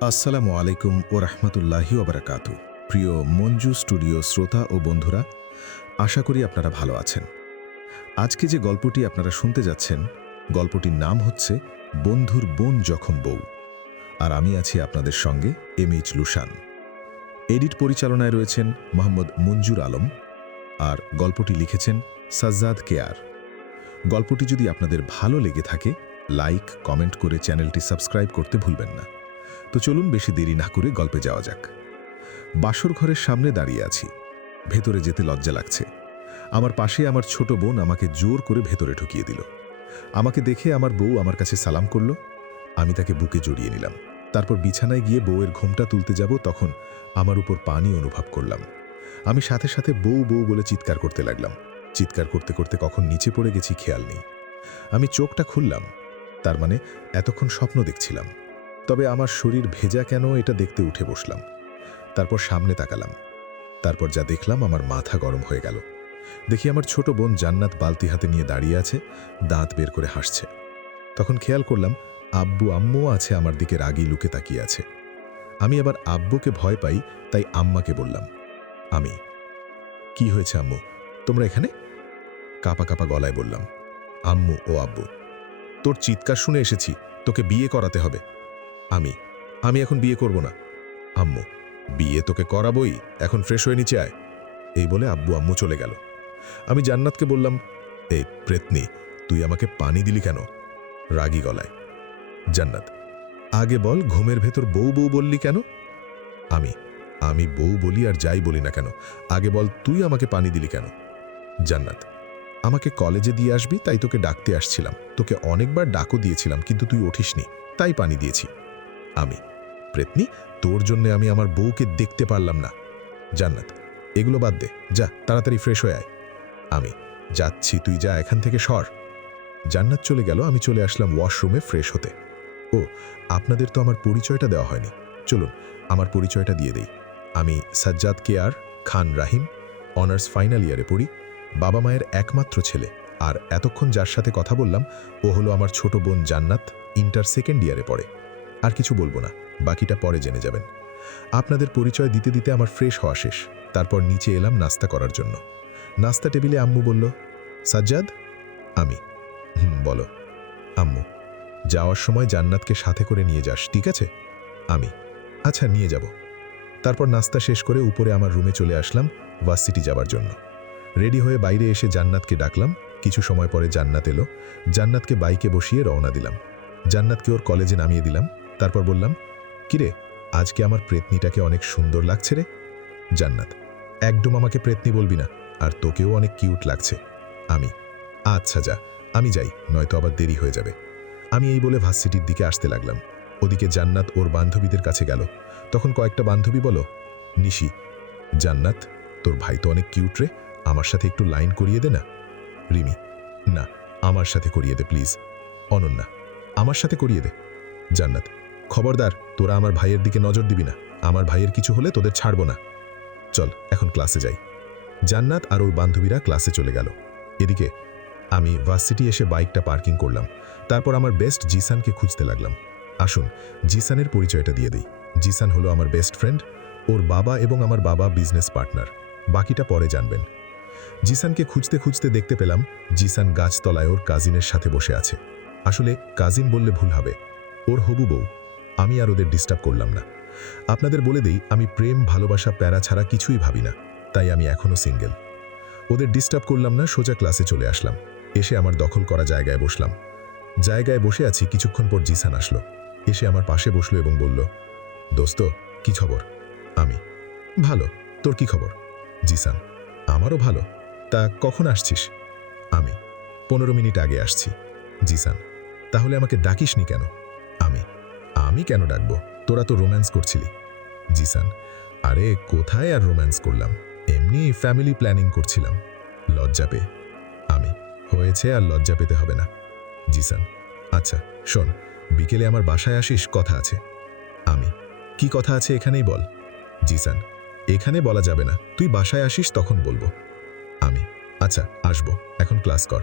আসসালামু আলাইকুম ও রহমতুল্লাহি ওবরাকাতু। প্রিয় মঞ্জু স্টুডিও শ্রোতা ও বন্ধুরা, আশা করি আপনারা ভালো আছেন। আজকে যে গল্পটি আপনারা শুনতে যাচ্ছেন, গল্পটির নাম হচ্ছে বন্ধুর বোন যখন বউ। আর আমি আছি আপনাদের সঙ্গে এমএইচ লুশান। এডিট পরিচালনায় রয়েছেন মোহাম্মদ মঞ্জুর আলম, আর গল্পটি লিখেছেন সাজ্জাদ কেয়ার। গল্পটি যদি আপনাদের ভালো লেগে থাকে, লাইক কমেন্ট করে চ্যানেলটি সাবস্ক্রাইব করতে ভুলবেন না। তো চলুন বেশি দেরি না করে গল্পে যাওয়া যাক। বাসর ঘরের সামনে দাঁড়িয়ে আছি। ভেতরে যেতে লজ্জা লাগছে। আমার পাশে আমার ছোট বোন আমাকে জোর করে ভেতরে ঢুকিয়ে দিল। আমাকে দেখে আমার বউ আমার কাছে সালাম করল। আমি তাকে বুকে জড়িয়ে নিলাম। তারপর বিছানায় গিয়ে বউয়ের ঘুমটা তুলতে যাব, তখন আমার উপর পানি অনুভব করলাম। আমি সাথে সাথে বউ বউ বলে চিৎকার করতে লাগলাম। চিৎকার করতে করতে কখন নিচে পড়ে গেছি খেয়াল নেই। আমি চোখটা খুললাম, তার মানে এতক্ষণ স্বপ্ন দেখছিলাম। তবে আমার শরীর ভেজা কেন, এটা দেখতে উঠে বসলাম। তারপর সামনে তাকালাম। তারপর যা দেখলাম, আমার মাথা গরম হয়ে গেল। দেখি আমার ছোট বোন জান্নাত বালতি হাতে নিয়ে দাঁড়িয়ে আছে, দাঁত বের করে হাসছে। তখন খেয়াল করলাম আব্বু আম্মুও আছে, আমার দিকে রাগি লুকে তাকিয়ে আছে। আমি আবার আব্বুকে ভয় পাই, তাই আম্মাকে বললাম, আমি। কি হয়েছে আম্মু, তোমরা এখানে? কাপা কাপা গলায় বললাম, আম্মু ও আব্বু, তোর চিৎকার শুনে এসেছি, তোকে বিয়ে করাতে হবে। আমি আমি এখন বিয়ে করব না। আম্মু, বিয়ে তোকে করাবই, এখন ফ্রেশ হয়ে নিচে আয়। এই বলে আব্বু আম্মু চলে গেল। আমি জান্নাতকে বললাম, এই প্রেতনি, তুই আমাকে পানি দিলি কেন? রাগী গলায়। জান্নাত, আগে বল, ঘুমের ভেতর বউ বউ বললি কেন? আমি আমি বউ বলি আর যাই বলি না কেন, আগে বল তুই আমাকে পানি দিলি কেন? জান্নাত, আমাকে কলেজে দিয়ে আসবি, তাই তোকে ডাকতে আসছিলাম। তোকে অনেকবার ডাকও দিয়েছিলাম, কিন্তু তুই উঠিসনি, তাই পানি দিয়েছি। আমি, প্রেতনি, তোর জন্যে আমি আমার বউকে দেখতে পারলাম না। জান্নাত, এগুলো বাদ দে, যা তাড়াতাড়ি ফ্রেশ হয়ে আয়। আমি, যাচ্ছি, তুই যা এখান থেকে সর। জান্নাত চলে গেল। আমি চলে আসলাম ওয়াশরুমে ফ্রেশ হতে। ও, আপনাদের তো আমার পরিচয়টা দেওয়া হয়নি। চলুন আমার পরিচয়টা দিয়ে দেই। আমি সাজ্জাদ কেয়ার খান রাহিম, অনার্স ফাইনাল ইয়ারে পড়ি, বাবা মায়ের একমাত্র ছেলে। আর এতক্ষণ যার সাথে কথা বললাম, ও হলো আমার ছোট বোন জান্নাত, ইন্টার সেকেন্ড ইয়ারে পড়ে। আর কিছু বলবো না, বাকিটা পরে জেনে যাবেন। আপনাদের পরিচয় দিতে দিতে আমার ফ্রেশ হওয়া শেষ। তারপর নিচে এলাম নাস্তা করার জন্য। নাস্তা টেবিলে আম্মু বলল, সাজ্জাদ। আমি, বলো। আম্মু, যাওয়ার সময় জান্নাতকে সাথে করে নিয়ে যাস, ঠিক আছে? আমি, আচ্ছা, নিয়ে যাব। তারপর নাস্তা শেষ করে উপরে আমার রুমে চলে আসলাম ভার্সিটি যাবার জন্য। রেডি হয়ে বাইরে এসে জান্নাতকে ডাকলাম। কিছু সময় পরে জান্নাত এলো। জান্নাতকে বাইকে বসিয়ে রওনা দিলাম। জান্নাতকে ওর কলেজে নামিয়ে দিলাম। তারপর বললাম, কিরে, আজকে আমার প্রেতনিটাকে অনেক সুন্দর লাগছে রে। জান্নাত, একদম আমাকে প্রেতনি বলবি না, আর তোকেও অনেক কিউট লাগছে। আমি, আচ্ছা যা, আমি যাই, নয়তো আবার দেরি হয়ে যাবে। আমি এই বলে ভার্সিটির দিকে আসতে লাগলাম। ওদিকে জান্নাত ওর বান্ধবীদের কাছে গেল। তখন কয়েকটা বান্ধবী বলো, নিশি, জান্নাত, তোর ভাই তো অনেক কিউট রে, আমার সাথে একটু লাইন করিয়ে দে না। রিমি, না, আমার সাথে করিয়ে দে প্লিজ। অনন্যা, আমার সাথে করিয়ে দে। জান্নাত, খবরদার, তোরা আমার ভাইয়ের দিকে নজর দিবি না, আমার ভাইয়ের কিছু হলে তোদের ছাড়ব না। চল এখন ক্লাসে যাই। জান্নাত আর ওর বান্ধবীরা ক্লাসে চলে গেল। এদিকে আমি ভার্সিটি এসে বাইকটা পার্কিং করলাম। তারপর আমার বেস্ট জিসানকে খুঁজতে লাগলাম। আসুন জিসানের পরিচয়টা দিয়ে দিই। জিসান হলো আমার বেস্ট ফ্রেন্ড। ওর বাবা এবং আমার বাবা বিজনেস পার্টনার। বাকিটা পরে জানবেন। জিসানকে খুঁজতে খুঁজতে দেখতে পেলাম জিসান গাছতলায় ওর কাজিনের সাথে বসে আছে। আসলে কাজিন বললে ভুল হবে, ওর হবু বউ। আমি আর ওদের ডিস্টার্ব করলাম না। আপনাদের বলে দেই, আমি প্রেম ভালোবাসা প্যারা ছাড়া কিছুই ভাবি না, তাই আমি এখনও সিঙ্গেল। ওদের ডিস্টার্ব করলাম না, সোজা ক্লাসে চলে আসলাম। এসে আমার দখল করা জায়গায় বসলাম। জায়গায় বসে আছি, কিছুক্ষণ পর জিসান আসলো। এসে আমার পাশে বসলো এবং বলল, দোস্ত, কি খবর? আমি, ভালো, তোর কি খবর? জিসান, আমারও ভালো। তা কখন আসছিস? আমি, 15 মিনিট আগে আসছি। জিসান, তাহলে আমাকে ডাকিসনি কেন? আমি, আমি কেন ডাকবো, তোরা তো রোম্যান্স করছিলি। জিসান, আরে কোথায় আর রোম্যান্স করলাম, এমনি ফ্যামিলি প্ল্যানিং করছিলাম, লজ্জা পেয়ে। আমি, হয়েছে, আর লজ্জা পেতে হবে না। জিসান, আচ্ছা শোন, বিকেলে আমার বাসায় আসিস, কথা আছে। আমি, কি কথা আছে এখানেই বল। জিসান, এখানে বলা যাবে না, তুই বাসায় আসিস তখন বলবো। আমি, আচ্ছা আসবো, এখন ক্লাস কর।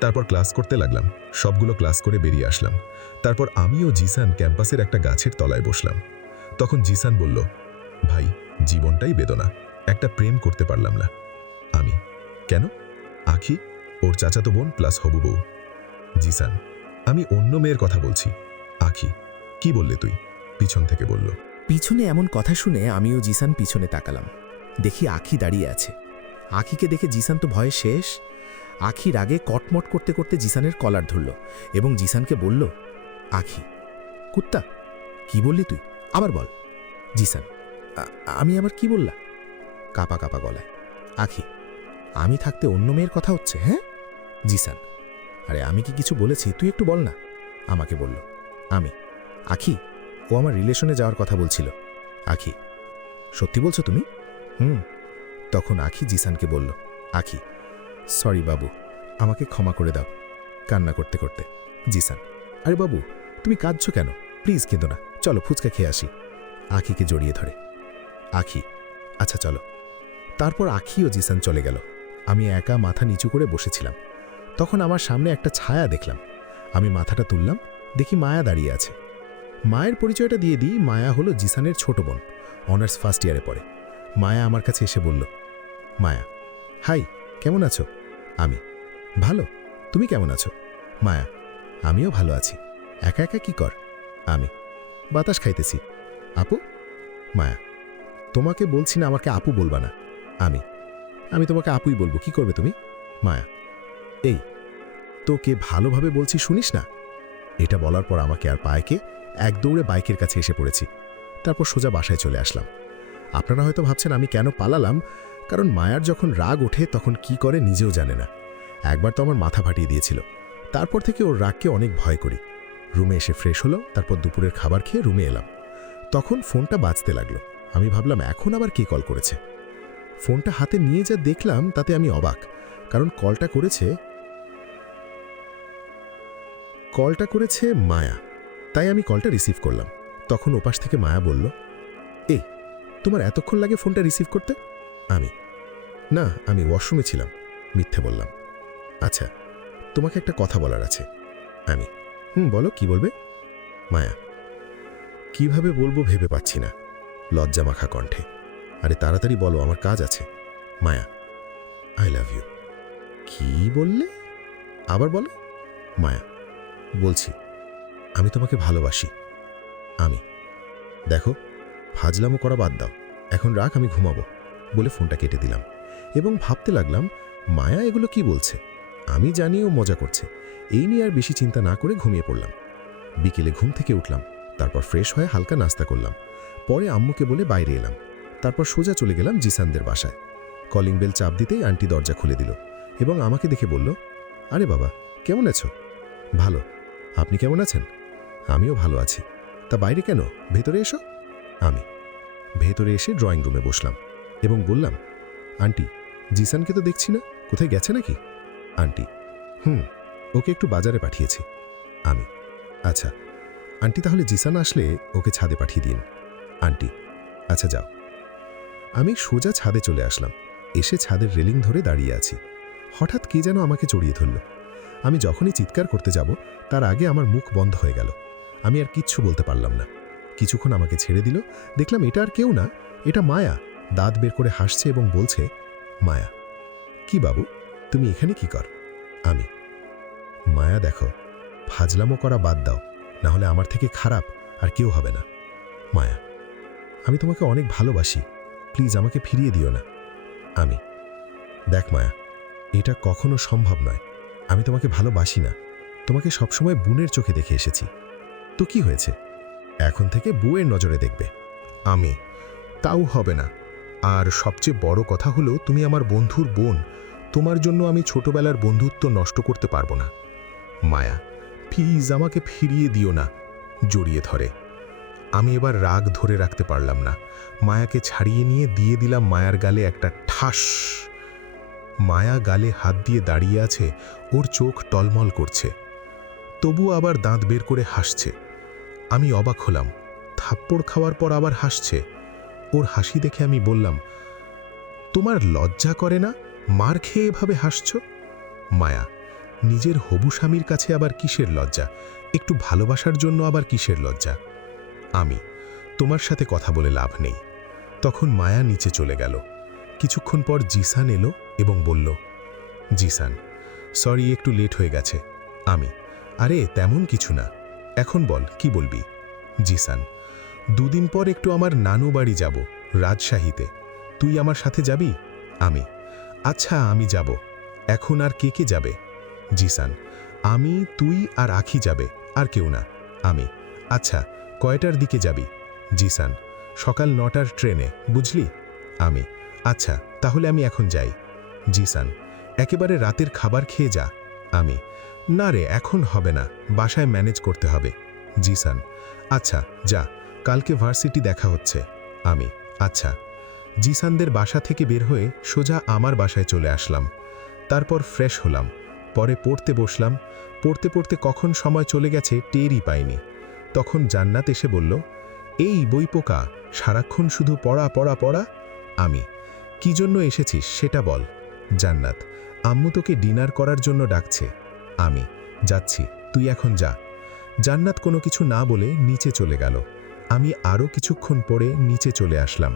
তারপর ক্লাস করতে লাগলাম। সবগুলো ক্লাস করে বেরিয়ে আসলাম। তারপর আমি ও জিসান ক্যাম্পাসের একটা গাছের তলায় বসলাম। তখন জিসান বলল, ভাই, জীবনটাই বেদনা, একটা প্রেম করতে পারলাম না। আমি, কেন? আখি ওর চাচাতো বোন প্লাস হবু বউ। জিসান, আমি অন্য মেয়ের কথা বলছি। আখি, কি বললে তুই? পিছন থেকে বলল। পিছনে এমন কথা শুনে আমিও জিসান পিছনে তাকালাম। দেখি আখি দাঁড়িয়ে আছে। আখিকে দেখে জিসান তো ভয়ে শেষ। আখি রাগে কটমট করতে করতে জিসানের কলার ধরল এবং জিসানকে বলল, আখি, কুত্তা, কি বললি তুই? আবার বল। জিসান, আমি আবার কি বললা? কাপা কাপা গলায়। আখি, আমি থাকতে অন্য মেয়ের কথা হচ্ছে? হ্যাঁ? জিসান, আরে আমি কি কিছু বলেছি? তুই একটু বল না। আমাকে বলল। আমি, আখি, ও আমার রিলেশনে যাওয়ার কথা বলছিল। আখি, সত্যি বলছো তুমি? তখন আখি জিসানকে বলল, আখি, সরি বাবু, আমাকে ক্ষমা করে দাও। কান্না করতে করতে। জিসান, আরে বাবু, তুমি কাঁদছো কেন? প্লিজ কেঁদো না, চলো ফুচকা খেয়ে আসি। আখিকে জড়িয়ে ধরে। আখি, আচ্ছা চলো। তারপর আখি ও জিসান চলে গেল। আমি একা মাথা নিচু করে বসেছিলাম। তখন আমার সামনে একটা ছায়া দেখলাম। আমি মাথাটা তুললাম, দেখি মায়া দাঁড়িয়ে আছে। মায়ের পরিচয়টা দিয়ে দিই, মায়া হলো জিসানের ছোট বোন, অনার্স ফার্স্ট ইয়ারে পড়ে। মায়া আমার কাছে এসে বলল, মায়া, হাই, কেমন আছো? আমি, ভালো, তুমি কেমন আছো? মায়া, আমিও ভালো আছি। একা একা কি কর? আমি, বাতাস খাইতেছি। আপু? মায়া, তোমাকে বলছি না আমাকে আপু বলবা না। আমি তোমাকে আপুই বলবো, কি করবে তুমি? মায়া, এই তোকে ভালোভাবে বলছি, শুনিস না? এটা বলার পর আমাকে আর পায়কে এক দৌড়ে বাইকের কাছে এসে পড়েছি। তারপর সোজা বাসায় চলে আসলাম। আপনারা হয়তো ভাবছেন আমি কেন পালালাম, কারণ মায়ার যখন রাগ ওঠে তখন কি করে নিজেও জানে না। একবার তো আমার মাথা ফাটিয়ে দিয়েছিল। তারপর থেকে ওর রাগকে অনেক ভয় করি। রুমে এসে ফ্রেশ হলো, তারপর দুপুরের খাবার খেয়ে রুমে এলাম। তখন ফোনটা বাজতে লাগলো। আমি ভাবলাম এখন আবার কে কল করেছে। ফোনটা হাতে নিয়ে যা দেখলাম তাতে আমি অবাক, কারণ কলটা করেছে মায়া। তাই আমি কলটা রিসিভ করলাম। তখন ওপাশ থেকে মায়া বলল, এই, তোমার এতক্ষণ লাগে ফোনটা রিসিভ করতে? আমি, না, আমি ওয়াশরুমে ছিলাম, মিথ্যে বললাম। আচ্ছা, তোমাকে একটা কথা বলার আছে। আমি, বলো, কি বলবে? মায়া, কিভাবে বলবো ভেবে পাচ্ছি না, লজ্জা মাখা কণ্ঠে। আরে তাড়াতাড়ি বলো, আমার কাজ আছে। মায়া, আই লাভ ইউ। কি বললে? আবার বলো। মায়া, বলছি আমি তোমাকে ভালোবাসি। আমি, দেখো, ফাজলামো করা বাদ দাও, এখন রাখ, আমি ঘুমাবো, বলে ফোনটা কেটে দিলাম এবং ভাবতে লাগলাম মায়া এগুলো কি বলছে। আমি জানি ও মজা করছে, এই নিয়ে আর বেশি চিন্তা না করে ঘুমিয়ে পড়লাম। বিকেলে ঘুম থেকে উঠলাম, তারপর ফ্রেশ হয়ে হালকা নাস্তা করলাম। পরে আম্মুকে বলে বাইরে এলাম। তারপর সোজা চলে গেলাম জিসানদের বাসায়। কলিং বেল চাপ দিতেই আন্টি দরজা খুলে দিল এবং আমাকে দেখে বলল, আরে বাবা, কেমন আছো? ভালো, আপনি কেমন আছেন? আমিও ভালো আছি। তা বাইরে কেন, ভেতরে এসো। আমি ভেতরে এসে ড্রয়িং রুমে বসলাম এবং বললাম, আন্টি, জিসানকে তো দেখছি না, কোথায় গেছে নাকি? আন্টি, ওকে একটু বাজারে পাঠিয়েছি। আমি, আচ্ছা আন্টি, তাহলে জিসান আসলে ওকে ছাদে পাঠিয়ে দিন। আন্টি, আচ্ছা যাও। আমি সোজা ছাদে চলে আসলাম। এসে ছাদের রেলিং ধরে দাঁড়িয়ে আছি। হঠাৎ কে যেন আমাকে জড়িয়ে ধরল। আমি যখনই চিৎকার করতে যাব তার আগে আমার মুখ বন্ধ হয়ে গেল। আমি আর কিচ্ছু বলতে পারলাম না। কিছুক্ষণ আমাকে ছেড়ে দিল। দেখলাম এটা আর কেউ না, এটা মায়া। দাঁত বের করে হাসছে এবং বলছে, মায়া, কি বাবু, তুমি এখানে কি কর? আমি, মায়া দেখো, ফাজলামো করা বাদ দাও, না হলে আমার থেকে খারাপ আর কেউ হবে না। মায়া, আমি তোমাকে অনেক ভালোবাসি, প্লিজ আমাকে ফিরিয়ে দিও না। আমি, দেখ মায়া, এটা কখনো সম্ভব নয়। আমি তোমাকে ভালোবাসি না, তোমাকে সবসময় বোনের চোখে দেখে এসেছি। তো কি হয়েছে, এখন থেকে বউয়ের নজরে দেখবে। আমি, তাও হবে না। আর সবচেয়ে বড় কথা হলো তুমি আমার বন্ধুর বোন, তোমার জন্য আমি ছোটবেলার বন্ধুত্ব নষ্ট করতে পারবো না। মায়া, প্লিজ আমাকে ফিরিয়ে দিও না। জড়িয়ে ধরে। আমি এবার রাগ ধরে রাখতে পারলাম না। মায়াকে ছাড়িয়ে নিয়ে দিয়ে দিলাম মায়ার গালে একটা ঠাস। মায়া গালে হাত দিয়ে দাঁড়িয়ে আছে, ওর চোখ টলমল করছে, তবু আবার দাঁত বের করে হাসছে। আমি অবাক হলাম, থাপ্পড় খাওয়ার পর আবার হাসছে। ওর হাসি দেখে আমি বললাম, তোমার লজ্জা করে না, মার খেয়ে এভাবে হাসছ? মায়া, নিজের হবু স্বামীর কাছে আবার কিসের লজ্জা, একটু ভালোবাসার জন্য আবার কিসের লজ্জা? আমি, তোমার সাথে কথা বলে লাভ নেই। তখন মায়া নিচে চলে গেল। কিছুক্ষণ পর জিসান এলো এবং বলল, জিসান, সরি একটু লেট হয়ে গেছে। আমি, আরে তেমন কিছু না, এখন বল কি বলবি। জিসান, 2 দিন পর একটু আমার নানু বাড়ি যাব, রাজশাহীতে। তুই আমার সাথে যাবি? আমি, আচ্ছা আমি যাব। এখন আর কে কে যাবে? জিসান, আমি, তুই আর আখি যাবে, আর কেউ না। আমি, আচ্ছা কয়টার দিকে যাবি? জিসান, সকাল 9টার ট্রেনে, বুঝলি? আমি, আচ্ছা তাহলে আমি এখন যাই। জিসান, একেবারে রাতের খাবার খেয়ে যা। আমি, না রে এখন হবে না, বাসায় ম্যানেজ করতে হবে। জিসান, আচ্ছা যা, কালকে ভার্সিটি দেখা হচ্ছে। আমি, আচ্ছা। জিসানদের বাসা থেকে বের হয়ে সোজা আমার বাসায় চলে আসলাম। তারপর ফ্রেশ হলাম, পরে পড়তে বসলাম। পড়তে পড়তে কখন সময় চলে গেছে টেরই পাইনি। তখন জান্নাত এসে বলল, এই বইপোকা, সারাক্ষণ শুধু পড়া পড়া পড়া। আমি, কি জন্য এসেছিস সেটা বল। জান্নাত, আম্মু তোকে ডিনার করার জন্য ডাকছে। আমি, যাচ্ছি, তুই এখন যা। জান্নাত কোনো কিছু না বলে নিচে চলে গেল। আমি আরও কিছুক্ষণ পরে নিচে চলে আসলাম।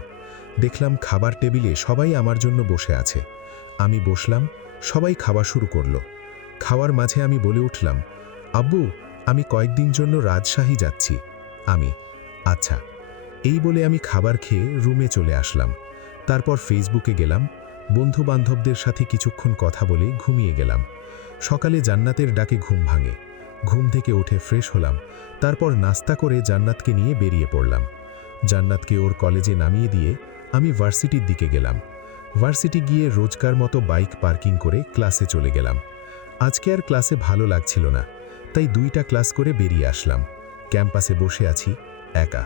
দেখলাম খাবার টেবিলে সবাই আমার জন্য বসে আছে। আমি বসলাম, সবাই খাওয়া শুরু করলো। খাওয়ার মাঝে আমি বলে উঠলাম, আব্বু আমি কয়েকদিন জন্য রাজশাহী যাচ্ছি। আমি, আচ্ছা। এই বলে আমি খাবার খেয়ে রুমে চলে আসলাম। তারপর ফেসবুকে গেলাম, বন্ধু বান্ধবদের সাথে কিছুক্ষণ কথা বলে ঘুমিয়ে গেলাম। সকালে জান্নাতের ডাকে ঘুম ভাঙে। ঘুম থেকে উঠে ফ্রেশ হলাম। তারপর নাস্তা করে জান্নাতকে নিয়ে বেরিয়ে পড়লাম। জান্নাতকে ওর কলেজে নামিয়ে দিয়ে আমি ভার্সিটির দিকে গেলাম। ভার্সিটি গিয়ে রোজকার মতো বাইক পার্কিং করে ক্লাসে চলে গেলাম। আজকে আর ক্লাসে ভালো লাগছিল না, তাই 2টা ক্লাস করে বেরিয়ে আসলাম। ক্যাম্পাসে বসে আছি একা।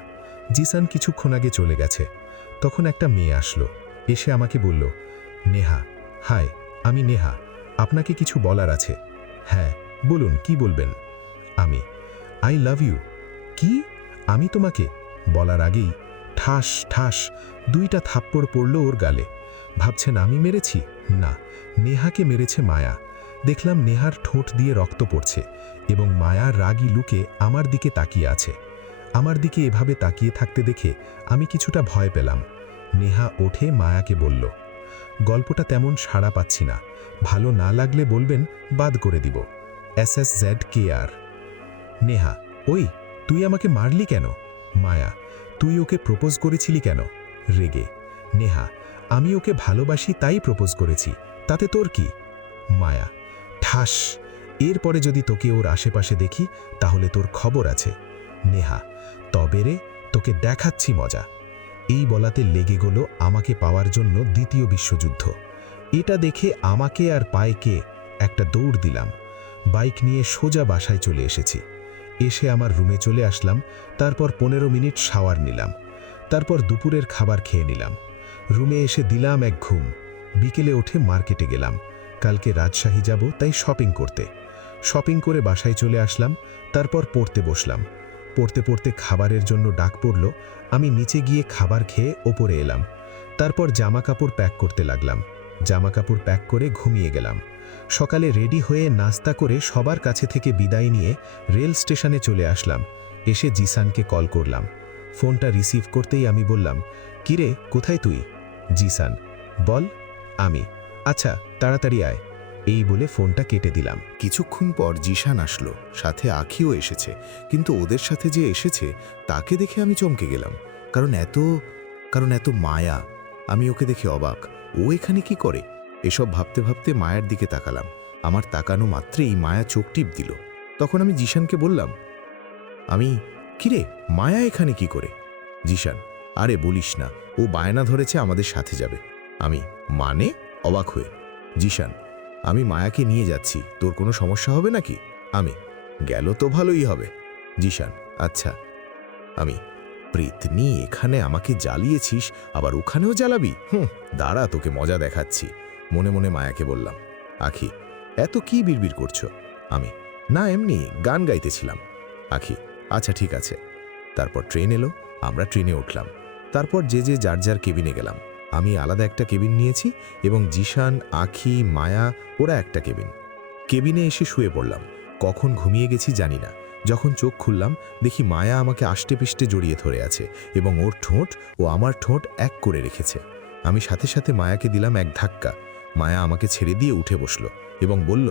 জিসান কিছুক্ষণ আগে চলে গেছে। তখন একটা মেয়ে আসলো, এসে আমাকে বলল, নেহা। হাই, আমি নেহা, আপনাকে কিছু বলার আছে। হ্যাঁ বলুন, কি বলবেন? আমি, আই লাভ ইউ। কি? আমি তোমাকে? বলার আগেই ঠাস ঠাস 2টা থাপ্পড় পড়ল ওর গালে। ভাবছেন আমি মেরেছি? না, নেহাকে মেরেছে মায়া। দেখলাম নেহার ঠোঁট দিয়ে রক্ত পড়ছে এবং মায়া রাগী লুকে আমার দিকে তাকিয়ে আছে। আমার দিকে এভাবে তাকিয়ে থাকতে দেখে আমি কিছুটা ভয় পেলাম। নেহা ওঠে মায়াকে বলল, গল্পটা তেমন সাড়া পাচ্ছি না, ভালো না লাগলে বলবেন, বাদ করে দিব। SSZKR। নেহা, ওই তুই আমাকে মারলি কেন? মায়া, তুই ওকে প্রপোজ করেছিলি কেন? রেগে। নেহা, আমি ওকে ভালোবাসি তাই প্রপোজ করেছি, তাতে তোর কি? মায়া, ঠাস, এরপরে যদি তোকে ওর আশেপাশে দেখি তাহলে তোর খবর আছে। নেহা, তবে রে, তোকে দেখাচ্ছি মজা। এই বলাতে লেগে গেল আমাকে পাওয়ার জন্য 2য় বিশ্বযুদ্ধ। এটা দেখে আমাকে আর পায়েকে একটা দৌড় দিলাম। বাইক নিয়ে সোজা বাসায় চলে এসেছি। এসে আমার রুমে চলে আসলাম। তারপর 15 মিনিট শাওয়ার নিলাম। তারপর দুপুরের খাবার খেয়ে নিলাম। রুমে এসে দিলাম এক ঘুম। বিকেলে উঠে মার্কেটে গেলাম। কালকে রাজশাহী যাব, তাই শপিং করতে। শপিং করে বাসায় চলে আসলাম। তারপর পড়তে বসলাম। পড়তে পড়তে খাবারের জন্য ডাক পড়ল। আমি নিচে গিয়ে খাবার খেয়ে ওপরে এলাম। তারপর জামা কাপড় প্যাক করতে লাগলাম। জামা কাপড় প্যাক করে ঘুমিয়ে গেলাম। সকালে রেডি হয়ে নাস্তা করে সবার কাছে থেকে বিদায় নিয়ে রেল স্টেশনে চলে আসলাম। এসে জিসানকে কল করলাম। ফোনটা রিসিভ করতেই আমি বললাম, কিরে কোথায় তুই? জিসান, বল। আমি, আচ্ছা তাড়াতাড়ি আয়। এই বলে ফোনটা কেটে দিলাম। কিছুক্ষণ পর জিসান আসলো, সাথে আখিও এসেছে। কিন্তু ওদের সাথে যে এসেছে তাকে দেখে আমি চমকে গেলাম। কারণ এত মায়া। আমি ওকে দেখে অবাক, ও এখানে কি করে? এসব ভাবতে ভাবতে মায়ার দিকে তাকালাম। আমার তাকানো মাত্রেই মায়া চোখ টিপ দিল। তখন আমি জিসানকে বললাম, কিরে মায়া এখানে কি করে? জিসান, আরে বলিস না, ও বায়না ধরেছে আমাদের সাথে যাবে। আমি, মানে? অবাক হয়ে। জিসান, আমি মায়াকে নিয়ে যাচ্ছি, তোর কোনো সমস্যা হবে নাকি? আমি, গেল তো ভালোই হবে। জিসান, আচ্ছা। আমি, প্রিতনি, এখানে আমাকে জ্বালিয়েছিস, আবার ওখানেও জ্বালাবি? দাঁড়া, তোকে মজা দেখাচ্ছি। মনে মনে মায়াকে বললাম। আখি, এত কি বিড়বিড় করছো? আমি, না এমনি গান গাইতেছিলাম। আখি, আচ্ছা ঠিক আছে। তারপর ট্রেন এলো, আমরা ট্রেনে উঠলাম। তারপর যে যার যার কেবিনে গেলাম। আমি আলাদা একটা কেবিন নিয়েছি এবং জিসান, আখি, মায়া ওরা একটা কেবিনে এসে শুয়ে পড়লাম। কখন ঘুমিয়ে গেছি জানি না। যখন চোখ খুললাম দেখি মায়া আমাকে আষ্টেপৃষ্টে জড়িয়ে ধরে আছে এবং ওর ঠোঁট ও আমার ঠোঁট এক করে রেখেছে। আমি সাথে সাথে মায়াকে দিলাম এক ধাক্কা। মায়া আমাকে ছেড়ে দিয়ে উঠে বসল এবং বলল,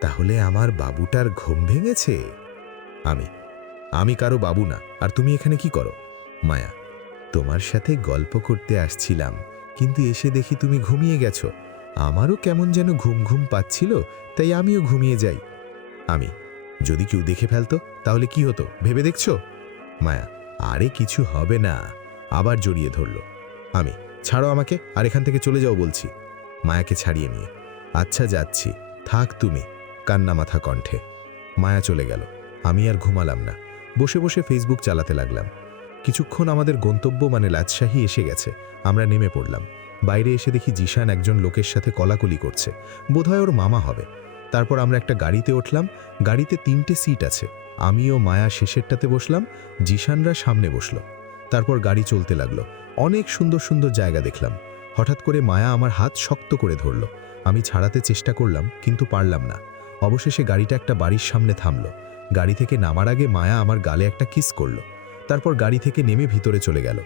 তাহলে আমার বাবুটার ঘুম ভেঙেছে? আমি কারো বাবু না, আর তুমি এখানে কি করো? মায়া, তোমার সাথে গল্প করতে আসছিলাম, কিন্তু এসে দেখি তুমি ঘুমিয়ে গেছো। আমারও কেমন যেন ঘুম ঘুম পাচ্ছিল, তাই আমিও ঘুমিয়ে যাই। যদি কেউ দেখে ফেলতো তাহলে কি হতো ভেবে দেখছো? মায়া, আরে কিছু হবে না। আবার জড়িয়ে ধরল। ছাড়ো আমাকে, আর এখান থেকে চলে যাও বলছি। মায়াকে ছাড়িয়ে নিয়ে, আচ্ছা যাচ্ছি, থাক তুমি, কান্না মাথা কণ্ঠে। মায়া চলে গেল। আমি আর ঘুমালাম না, বসে বসে ফেসবুক চালাতে লাগলাম। কিছুক্ষণ আমাদের গন্তব্য মানে রাজশাহী এসে গেছে। আমরা নেমে পড়লাম। বাইরে এসে দেখি জিশান একজন লোকের সাথে কলাকলি করছে, বোধহয় ওর মামা হবে। তারপর আমরা একটা গাড়িতে উঠলাম। গাড়িতে 3টে সিট আছে। আমি ও মায়া শেষেরটাতে বসলাম, জিশানরা সামনে বসলো। তারপর গাড়ি চলতে লাগলো। অনেক সুন্দর সুন্দর জায়গা দেখলাম। হঠাৎ করে মায়া আমার হাত শক্ত করে ধরল। আমি ছাড়াতে চেষ্টা করলাম, কিন্তু পারলাম না। অবশেষে গাড়িটা একটা বাড়ির সামনে থামলো। গাড়ি থেকে নামার আগে মায়া আমার গালে একটা কিস করলো। তারপর গাড়ি থেকে নেমে ভিতরে চলে গেল।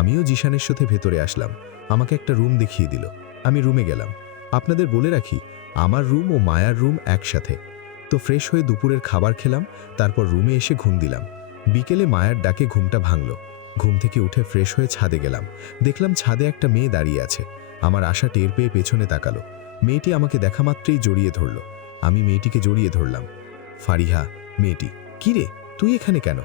আমিও জিশানের সাথে ভেতরে আসলাম। আমাকে একটা রুম দেখিয়ে দিল। আমি রুমে গেলাম। আপনাদের বলে রাখি, আমার রুম ও মায়ার রুম একসাথে। তো ফ্রেশ হয়ে দুপুরের খাবার খেলাম। তারপর রুমে এসে ঘুম দিলাম। বিকেলে মায়ার ডাকে ঘুমটা ভাঙল। ঘুম থেকে উঠে ফ্রেশ হয়ে ছাদে গেলাম। দেখলাম ছাদে একটা মেয়ে দাঁড়িয়ে আছে। আমার আশা টের পেয়ে পেছনে তাকালো। মেয়েটি আমাকে দেখা মাত্রই জড়িয়ে ধরল। আমি মেয়েটিকে জড়িয়ে ধরলাম। ফারিহা, মেয়েটি। কি রে, তুই এখানে কেন?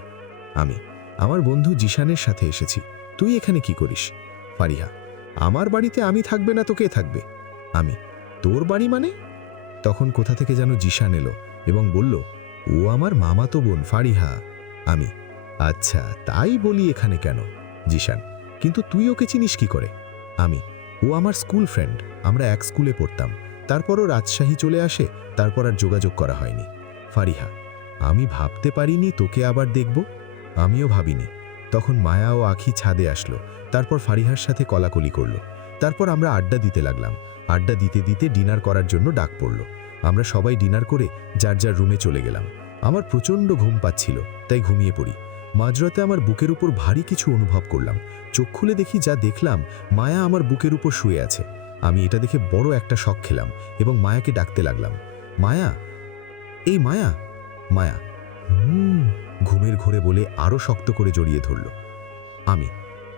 আমার বন্ধু জিশানের সাথে এসেছি। তুই এখানে কি করিস? ফারিহা, আমার বাড়িতে আমি থাকবে না তো কে থাকবে? তোর বাড়ি মানে? তখন কোথা থেকে যেন জিশান এলো এবং বলল, ও আমার মামাতো বোন ফারিহা। আচ্ছা, তাই বলি এখানে কেন? জিশান, কিন্তু তুই ওকে চিনিস কি করে? ও আমার স্কুল ফ্রেন্ড, আমরা এক স্কুলে পড়তাম। তারপরও রাজশাহী চলে আসে, তারপর আর যোগাযোগ করা হয়নি। ফারিহা, আমি ভাবতে পারিনি তোকে আবার দেখব। আমিও ভাবিনি। তখন মায়া ও আখি ছাদে আসলো। তারপর ফারিহার সাথে কলাকলি করলো। তারপর আমরা আড্ডা দিতে লাগলাম। আড্ডা দিতে দিতে ডিনার করার জন্য ডাক পড়ল। আমরা সবাই ডিনার করে যার যার রুমে চলে গেলাম। আমার প্রচণ্ড ঘুম পাচ্ছিল, তাই ঘুমিয়ে পড়ি। মাঝরাতে আমার বুকের উপর ভারী কিছু অনুভব করলাম। চোখ খুলে দেখি, যা দেখলাম, মায়া আমার বুকের উপর শুয়ে আছে। আমি এটা দেখে বড় একটা শক খেলাম এবং মায়াকে ডাকতে লাগলাম, মায়া, এই মায়া। মায়া ঘুমের ঘোরে বলে আরো শক্ত করে জড়িয়ে ধরল।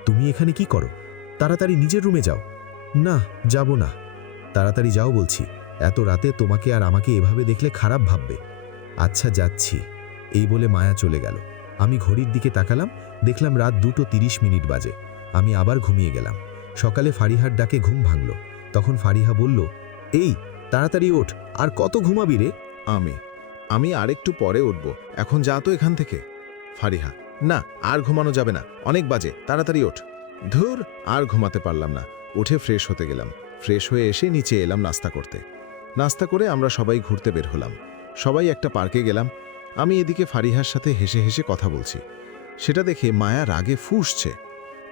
তুমি এখানে কি করো? তাড়াতাড়ি নিজের রুমে যাও। না, যাব না। তাড়াতাড়ি যাও বলছি, এত রাতে তোমাকে আর আমাকে এভাবে দেখলে খারাপ ভাববে। আচ্ছা, যাচ্ছি। এই বলে মায়া চলে গেল। আমি ঘড়ির দিকে তাকালাম, দেখলাম রাত 2:30 বাজে। আমি আবার ঘুমিয়ে গেলাম। সকালে ফারিহার ডাকে ঘুম ভাঙল। তখন ফারিহা বলল, এই তাড়াতাড়ি ওঠ, আর কত ঘুমাবি রে? আমি আরেকটু পরে উঠব, এখন যা তো এখান থেকে। ফারিহা, না, আর ঘুমানো যাবে না, অনেক বাজে, তাড়াতাড়ি ওঠ। ধুর, আর ঘুমাতে পারলাম না। উঠে ফ্রেশ হতে গেলাম। ফ্রেশ হয়ে এসে নিচে এলাম নাস্তা করতে। নাস্তা করে আমরা সবাই ঘুরতে বের হলাম। সবাই একটা পার্কে গেলাম। আমি এদিকে ফারিহার সাথে হেসে হেসে কথা বলছি। সেটা দেখে মায়া রাগে ফুঁসছে।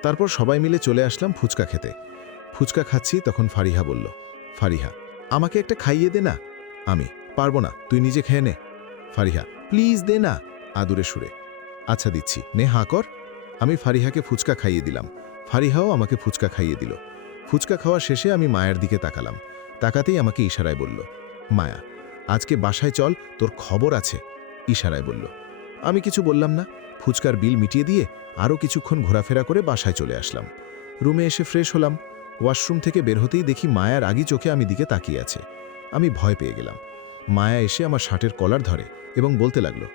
তারপর সবাই মিলে চলে আসলাম ফুচকা খেতে। ফুচকা খাচ্ছি, তখন ফারিহা বলল, ফারিহা, আমাকে একটা খাইয়ে দে না। পারবো না, তুই নিজে খেয়ে নে। ফারিহা, প্লিজ দে না, আদুরে সুরে। আচ্ছা দিচ্ছি, নে, হাঁ কর। আমি ফারিহাকে ফুচকা খাইয়ে দিলাম। ফারিহাও আমাকে ফুচকা খাইয়ে দিল। ফুচকা খাওয়া শেষে আমি মায়ের দিকে তাকালাম। তাকাতেই আমাকে ইশারায় বলল, মায়া, আজকে বাসায় চল, তোর খবর আছে। ইশারায় বলল। আমি কিছু বললাম না। ফুচকার বিল মিটিয়ে দিয়ে আরও কিছুক্ষণ ঘোরাফেরা করে বাসায় চলে আসলাম। রুমে এসে ফ্রেশ হলাম। ওয়াশরুম থেকে বের হতেই দেখি মায়ার রাগী চোখে আমি দিকে তাকিয়ে আছে। আমি ভয় পেয়ে গেলাম। মায়া এসে আমার শার্টের কলার ধরে এবং বলতে লাগলো,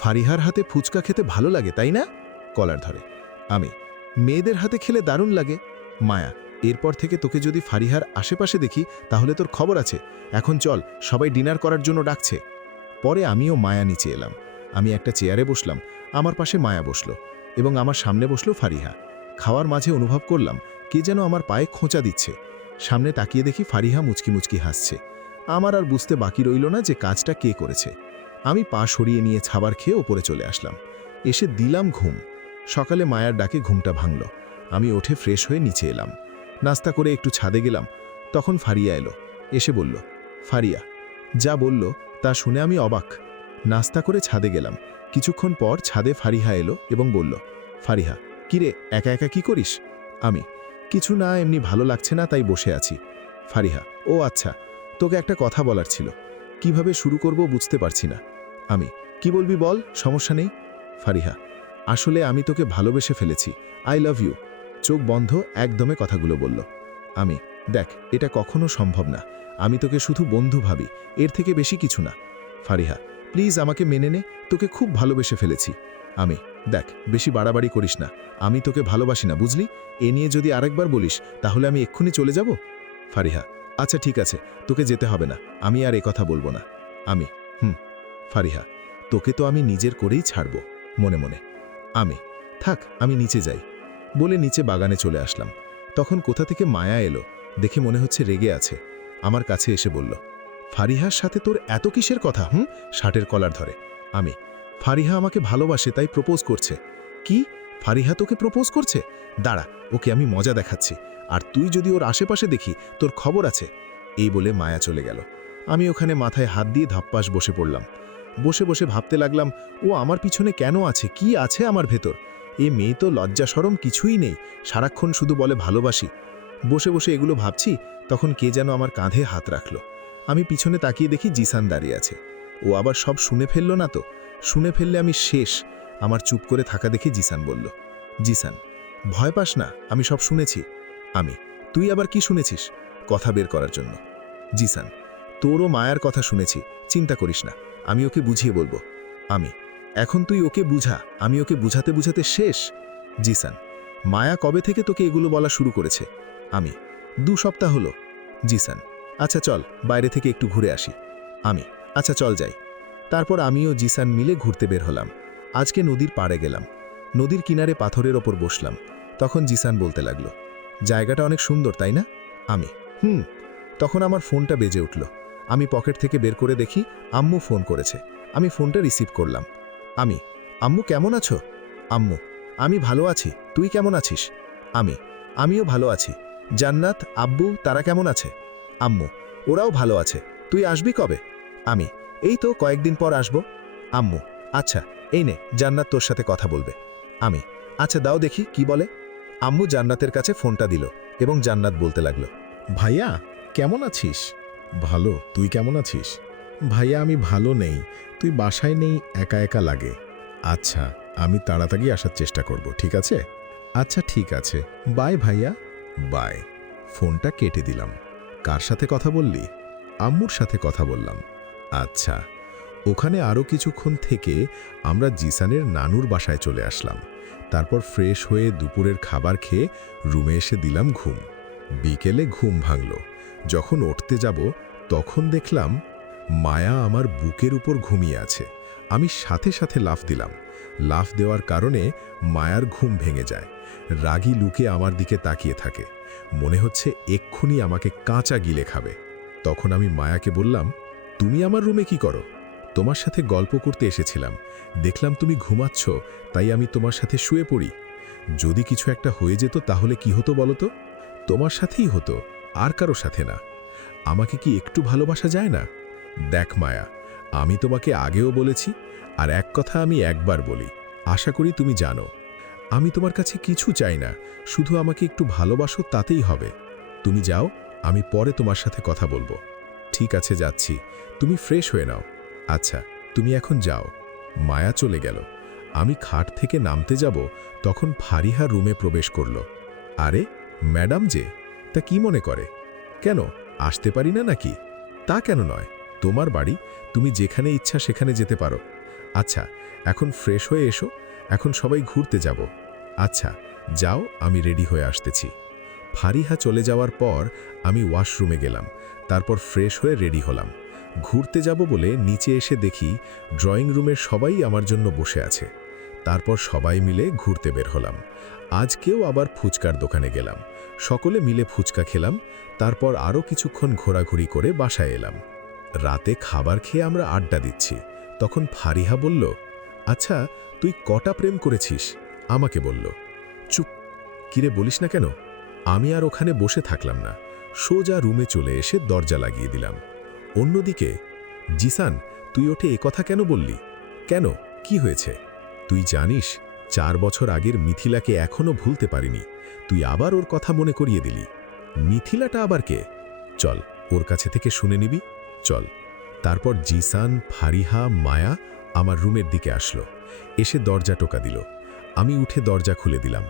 ফারিহার হাতে ফুচকা খেতে ভালো লাগে তাই না? কলার ধরে। মেয়েদের হাতে খেলে দারুণ লাগে। মায়া, এরপর থেকে তোকে যদি ফারিহার আশেপাশে দেখি তাহলে তোর খবর আছে। এখন চল, সবাই ডিনার করার জন্য ডাকছে। পরে আমিও মায়া নিচে এলাম। আমি একটা চেয়ারে বসলাম। আমার পাশে মায়া বসলো এবং আমার সামনে বসলো ফারিহা। খাওয়ার মাঝে অনুভব করলাম কে যেন আমার পায়ে খোঁচা দিচ্ছে। সামনে তাকিয়ে দেখি ফারিহা মুচকি মুচকি হাসছে। আমার আর বুঝতে বাকি রইল না যে কাজটা কে করেছে। আমি পা সরিয়ে নিয়ে খাবার খেয়ে ওপরে চলে আসলাম। এসে দিলাম ঘুম। সকালে মায়ার ডাকে ঘুমটা ভাঙল। আমি উঠে ফ্রেশ হয়ে নিচে এলাম। নাস্তা করে একটু ছাদে গেলাম। তখন ফারিয়া এলো। এসে বলল, ফারিয়া। যা বলল তা শুনে আমি অবাক। নাস্তা করে ছাদে গেলাম। কিছুক্ষণ পর ছাদে ফারিহা এলো এবং বলল, ফারিহা, কিরে একা একা কি করিস? আমি, কিছু না, এমনি ভালো লাগছে না তাই বসে আছি। ফারিহা, ও আচ্ছা, তোকে একটা কথা বলার ছিল, কিভাবে শুরু করব বুঝতে পারছি না। আমি, কি বলবি বল, সমস্যা নেই। ফারিহা, আসলে আমি তোকে ভালোবেসে ফেলেছি, আই লাভ ইউ। চোখ বন্ধ একদমে কথাগুলো বলল। আমি, দেখ, এটা কখনো সম্ভব না, আমি তোকে শুধু বন্ধু ভাবি, এর থেকে বেশি কিছু না। ফারিহা, প্লিজ আমাকে মেনে নে, তোকে খুব ভালোবেসে ফেলেছি। আমি, দেখ, বেশি বাড়াবাড়ি করিস না, আমি তোকে ভালোবাসি না, বুঝলি? এ নিয়ে যদি আরেকবার বলিস তাহলে আমি এক্ষুনি চলে যাব। ফারিহা, আচ্ছা ঠিক আছে, তোকে যেতে হবে না, আমি আর কথা বলবো না। আমি, ফারিহা, তোকে তো আমি নিজের করেই ছাড়ব, মনে মনে। আমি, থাক, আমি নিচে যাই। বলে নিচে বাগানে চলে আসলাম। তখন কোথা থেকে মায়া এলো, দেখে মনে হচ্ছে রেগে আছে। আমার কাছে এসে বলল, ফারিহার সাথে তোর এত কিসের কথা? শার্টের কলার ধরে। আমি, ফারিহা আমাকে ভালোবাসে তাই প্রপোজ করছে। কি? ফারিহা তোকে প্রপোজ করছে? দাঁড়া, ওকে আমি মজা দেখাচ্ছি, আর তুই যদি ওর আশেপাশে দেখি তোর খবর আছে। এই বলে মায়া চলে গেল। আমি ওখানে মাথায় হাত দিয়ে ধাপ্পাস বসে পড়লাম। বসে বসে ভাবতে লাগলাম, ও আমার পিছনে কেন আছে, কি আছে আমার ভেতর? এ মেয়ে তো লজ্জা শরম কিছুই নেই, সারাক্ষণ শুধু বলে ভালোবাসি। বসে বসে এগুলো ভাবছি, তখন কে যেন আমার কাঁধে হাত রাখল। আমি পিছনে তাকিয়ে দেখি জিসান দাঁড়িয়ে আছে। ও আবার সব শুনে ফেললো না তো? শুনে ফেললে আমি শেষ। আমার চুপ করে থাকা দেখে জিসান বলল, জিসান, ভয় পাস না, আমি সব শুনেছি। আমি, তুই আবার কি শুনেছিস? কথা বের করার জন্য। জিসান, তোরও মায়ার কথা শুনেছি, চিন্তা করিস না, আমি ওকে বুঝিয়ে বলবো। আমি, এখন তুই ওকে বুঝা, আমি ওকে বুঝাতে বুঝাতে শেষ। জিসান, মায়া কবে থেকে তোকে এগুলো বলা শুরু করেছে? আমি, 2 সপ্তাহ হলো। জিসান, আচ্ছা চল বাইরে থেকে একটু ঘুরে আসি। আমি, আচ্ছা চল যাই। তারপর আমিও জিসান মিলে ঘুরতে বের হলাম। আজকে নদীর পাড়ে গেলাম। নদীর কিনারে পাথরের ওপর বসলাম। তখন জিসান বলতে লাগলো, জায়গাটা অনেক সুন্দর তাই না? আমি, তখন আমার ফোনটা বেজে উঠল। আমি পকেট থেকে বের করে দেখি আম্মু ফোন করেছে। আমি ফোনটা রিসিভ করলাম। আমি, আম্মু কেমন আছো? আম্মু, আমি ভালো আছি, তুই কেমন আছিস? আমিও ভালো আছি। জান্নাত, আব্বু তারা কেমন আছে? আম্মু, ওরাও ভালো আছে। তুই আসবি কবে? আমি, এই তো কয়েকদিন পর আসব। আম্মু, আচ্ছা, এই নে, জান্নাত তোর সাথে কথা বলবে। আমি, আচ্ছা দাও দেখি কি বলে। আম্মু জান্নাতের কাছে ফোনটা দিল এবং জান্নাত বলতে লাগলো, ভাইয়া কেমন আছিস? ভালো, তুই কেমন আছিস? ভাইয়া আমি ভালো নেই, তুই বাসায় নেই, একা একা লাগে। আচ্ছা, আমি তাড়াতাড়ি আসার চেষ্টা করব, ঠিক আছে? আচ্ছা ঠিক আছে, বাই ভাইয়া। বাই। ফোনটা কেটে দিলাম। কার সাথে কথা বললি? আম্মুর সাথে কথা বললাম। আচ্ছা। ওখানে আরও কিছুক্ষণ থেকে আমরা জিসানের নানুর বাসায় চলে আসলাম। তারপর ফ্রেশ হয়ে দুপুরের খাবার খেয়ে রুমে এসে দিলাম ঘুম। বিকেলে ঘুম ভাঙল। যখন উঠতে যাব তখন দেখলাম মায়া আমার বুকের উপর ঘুমিয়ে আছে। আমি সাথে সাথে লাফ দিলাম। লাফ দেওয়ার কারণে মায়ার ঘুম ভেঙে যায়। রাগী লুকে আমার দিকে তাকিয়ে থাকে, মনে হচ্ছে এক্ষুনি আমাকে কাঁচা গিলে খাবে। তখন আমি মায়াকে বললাম, তুমি আমার রুমে কি করো? তোমার সাথে গল্প করতে এসেছিলাম, দেখলাম তুমি ঘুমাচ্ছ, তাই আমি তোমার সাথে শুয়ে পড়ি। যদি কিছু একটা হয়ে যেত তাহলে কি হতো বলো তো? তোমার সাথেই হতো, আর কারো সাথে না। আমাকে কি একটু ভালোবাসা যায় না? দেখ মায়া, আমি তোমাকে আগেও বলেছি, আর এক কথা আমি একবার বলি, আশা করি তুমি জানো। আমি তোমার কাছে কিছু চাই না, শুধু আমাকে একটু ভালোবাসো, তাতেই হবে। তুমি যাও, আমি পরে তোমার সাথে কথা বলবো। ঠিক আছে, যাচ্ছি, তুমি ফ্রেশ হয়ে নাও। আচ্ছা, তুমি এখন যাও। মায়া চলে গেল। আমি খাট থেকে নামতে যাব, তখন ফারিহা রুমে প্রবেশ করল। আরে ম্যাডাম যে, তা কি মনে করে? কেন আসতে পারি না নাকি? তা কেন নয়, তোমার বাড়ি, তুমি যেখানে ইচ্ছা সেখানে যেতে পারো। আচ্ছা, এখন ফ্রেশ হয়ে এসো, এখন সবাই ঘুরতে যাব। আচ্ছা যাও, আমি রেডি হয়ে আসতেছি। ফারিহা চলে যাওয়ার পর আমি ওয়াশরুমে গেলাম, তারপর ফ্রেশ হয়ে রেডি হলাম। ঘুরতে যাব বলে নিচে এসে দেখি ড্রয়িং রুমের সবাই আমার জন্য বসে আছে। তারপর সবাই মিলে ঘুরতে বের হলাম। আজকেও আবার ফুচকার দোকানে গেলাম, সকলে মিলে ফুচকা খেলাম। তারপর আরও কিছুক্ষণ ঘোরাঘুরি করে বাসায় এলাম। রাতে খাবার খেয়ে আমরা আড্ডা দিচ্ছি, তখন ফারিহা বলল, আচ্ছা তুই কটা প্রেম করেছিস? আমাকে বলল। চুপ, কিরে বলিস না কেন? আমি আর ওখানে বসে থাকলাম না, সোজা রুমে চলে এসে দরজা লাগিয়ে দিলাম। অন্যদিকে, জিসান তুই ওঠে এ কথা কেন বললি? কেন, কি হয়েছে? তুই জানিস 4 বছর আগের মিথিলাকে এখনো ভুলতে পারিনি। তুই আবার ওর কথা মনে করিয়ে দিলি। মিথিলাটা আবার কে? চল, ওর কাছে থেকে শুনে নিবি, চল। তারপর জিসান, ফারিহা, মায়া আমার রুমের দিকে আসলো। এসে দরজা টোকা দিল। আমি উঠে দরজা খুলে দিলাম।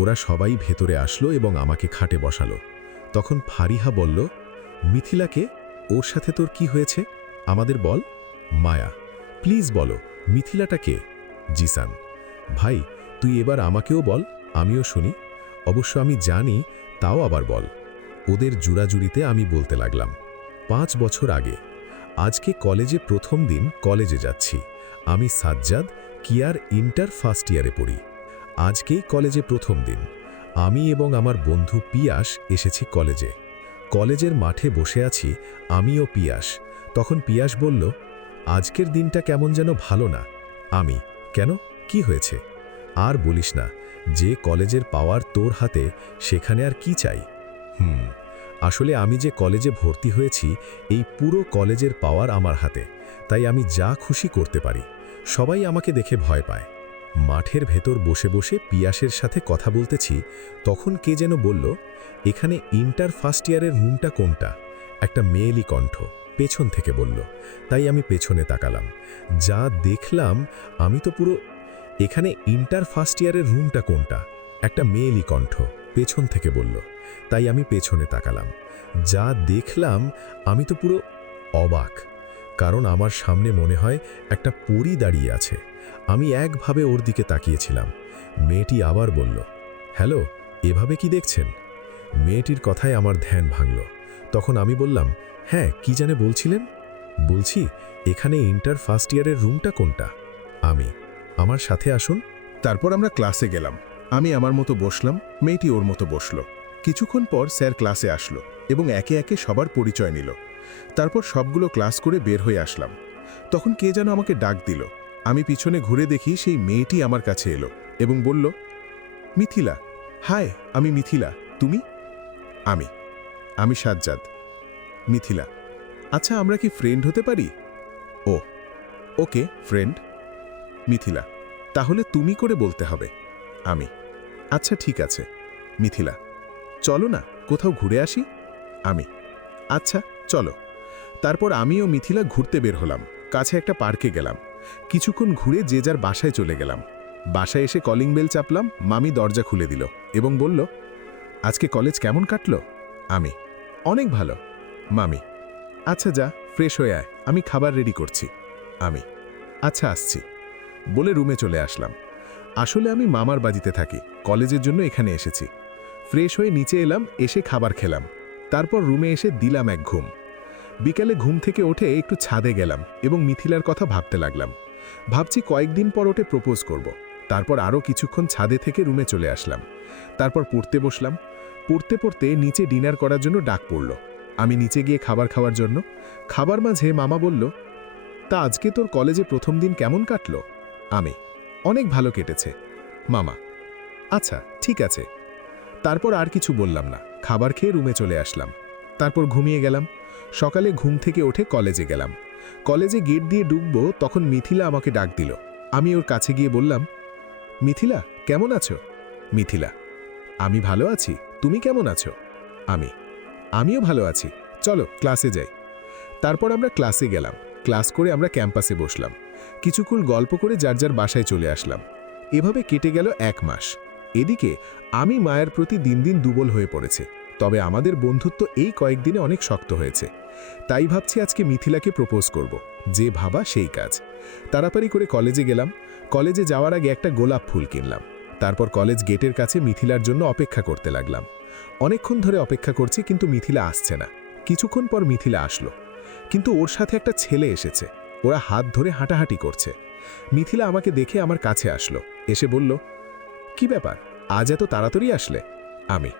ওরা সবাই ভেতরে আসলো এবং আমাকে খাটে বসালো। তখন ফারিহা বলল, মিথিলাকে, ওর সাথে তোর কি হয়েছে? আমাদের বল। মায়া, প্লিজ বলো, মিথিলাটা কে? জিসান, ভাই তুই এবার আমাকেও বল, আমিও শুনি। অবশ্য আমি জানি, তাও আবার বল। ওদের জুড়াজুড়িতে আমি বলতে লাগলাম, 5 বছর আগে আজকে কলেজে প্রথম দিন কলেজে যাচ্ছি। আমি সাজ্জাদ, কিয়ার ইন্টার ফার্স্ট ইয়ারে পড়ি। আজকেই কলেজে প্রথম দিন। আমি এবং আমার বন্ধু পিয়াস এসেছি কলেজে। কলেজের মাঠে বসে আছি আমি ও পিয়াস। তখন পিয়াস বলল, আজকের দিনটা কেমন যেন ভালো না। আমি, কেন, কি হয়েছে? আর বলিস না, যে কলেজের পাওয়ার তোর হাতে, সেখানে আর কি চাই? আসলে আমি যে কলেজে ভর্তি হয়েছি, এই পুরো কলেজের পাওয়ার আমার হাতে, তাই আমি যা খুশি করতে পারি। সবাই আমাকে দেখে ভয় পায়। মাঠের ভেতর বসে বসে পিয়াসের সাথে কথা বলতেছি, তখন কে যেন বলল, এখানে ইন্টার ফার্স্ট ইয়ারের রুমটা কোনটা? একটা মেয়েলি কণ্ঠ পেছন থেকে বলল। তাই আমি পেছনে তাকালাম। যা দেখলাম, আমি তো পুরো, এখানে ইন্টার ফার্স্ট ইয়ারের রুমটা কোনটা? একটা মেয়েলি কণ্ঠ পেছন থেকে বলল। তাই আমি পেছনে তাকালাম। যা দেখলাম, আমি তো পুরো অবাক। কারণ আমার সামনে মনে হয় একটা পরী দাঁড়িয়ে আছে। আমি একভাবে ওর দিকে তাকিয়েছিলাম। মেয়েটি আবার বলল, হ্যালো, এভাবে কি দেখছেন? মেয়েটির কথায় আমার ধ্যান ভাঙল। তখন আমি বললাম, হ্যাঁ, কি জানে বলছিলেন? বলছি, এখানে ইন্টার ফার্স্ট ইয়ারের রুমটা কোনটা? আমি, আমার সাথে আসুন। তারপর আমরা ক্লাসে গেলাম। আমি আমার মতো বসলাম, মেয়েটি ওর মতো বসলো। কিছুক্ষণ পর স্যার ক্লাসে আসলো এবং একে একে সবার পরিচয় নিল। তারপর সবগুলো ক্লাস করে বের হয়ে আসলাম। তখন কে যেন আমাকে ডাক দিল। আমি পিছনে ঘুরে দেখি সেই মেয়েটি আমার কাছে এলো এবং বলল, মিথিলা। হাই, আমি মিথিলা। তুমি? আমি সাজ্জাদ। মিথিলা, আচ্ছা আমরা কি ফ্রেন্ড হতে পারি? ও, ওকে, ফ্রেন্ড। মিথিলা, তাহলে তুমি করে বলতে হবে। আমি, আচ্ছা ঠিক আছে। মিথিলা, চলো না কোথাও ঘুরে আসি? আমি, আচ্ছা চলো। তারপর আমি ও মিথিলা ঘুরতে বের হলাম। কাছে একটা পার্কে গেলাম। কিছুক্ষণ ঘুরে যে যার বাসায় চলে গেলাম। বাসায় এসে কলিং বেল চাপলাম। মামি দরজা খুলে দিল এবং বলল, আজকে কলেজ কেমন কাটলো? আমি, অনেক ভালো। মামি, আচ্ছা যা, ফ্রেশ হয়ে আয়, আমি খাবার রেডি করছি। আমি, আচ্ছা আসছি। বলে রুমে চলে আসলাম। আসলে আমি মামার বাড়িতে থাকি, কলেজের জন্য এখানে এসেছি। ফ্রেশ হয়ে নিচে এলাম, এসে খাবার খেলাম। তারপর রুমে এসে দিলাম এক ঘুম। বিকালে ঘুম থেকে উঠে একটু ছাদে গেলাম এবং মিথিলার কথা ভাবতে লাগলাম। ভাবছি কয়েকদিন পর ওকে প্রপোজ করব। তারপর আরও কিছুক্ষণ ছাদে থেকে রুমে চলে আসলাম। তারপর পড়তে বসলাম। পড়তে পড়তে নিচে ডিনার করার জন্য ডাক পড়ল। আমি নিচে গিয়ে খাবার খাওয়ার জন্য। খাবার মাঝে মামা বলল, তা আজকে তোর কলেজে প্রথম দিন কেমন কাটলো? আমি, অনেক ভালো কেটেছে। মামা, আচ্ছা ঠিক আছে। তারপর আর কিছু বললাম না, খাবার খেয়ে রুমে চলে আসলাম। তারপর ঘুমিয়ে গেলাম। সকালে ঘুম থেকে উঠে কলেজে গেলাম। কলেজে গেট দিয়ে ঢুকবো, তখন মিথিলা আমাকে ডাক দিল। আমি ওর কাছে গিয়ে বললাম, মিথিলা কেমন আছো? মিথিলা, আমি ভালো আছি, তুমি কেমন আছো? আমিও ভালো আছি, চলো ক্লাসে যাই। তারপর আমরা ক্লাসে গেলাম। ক্লাস করে আমরা ক্যাম্পাসে বসলাম। কিছুক্ষণ গল্প করে যার যার বাসায় চলে আসলাম। এভাবে কেটে গেল 1 মাস। এদিকে আমি মায়ের প্রতি দিন দিন দুর্বল হয়ে পড়েছে। তবে আমাদের বন্ধুত্ব এই কয়েকদিনে অনেক শক্ত হয়েছে। তাই ভাবছি আজকে মিথিলাকে প্রপোজ করব। যে ভাবা সেই কাজ। তাড়াতাড়ি করে কলেজে গেলাম। কলেজে যাওয়ার আগে একটা গোলাপ ফুল কিনলাম। তারপর কলেজ গেটের কাছে মিথিলার জন্য অপেক্ষা করতে লাগলাম। অনেকক্ষণ ধরে অপেক্ষা করছি, কিন্তু মিথিলা আসছে না। কিছুক্ষণ পর মিথিলা আসলো, কিন্তু ওর সাথে একটা ছেলে এসেছে। ওরা হাত ধরে হাঁটাহাঁটি করছে। মিথিলা আমাকে দেখে আমার কাছে আসলো, এসে বলল, কি ব্যাপার, আজ এত তাড়াতাড়ি আসলে? আমি,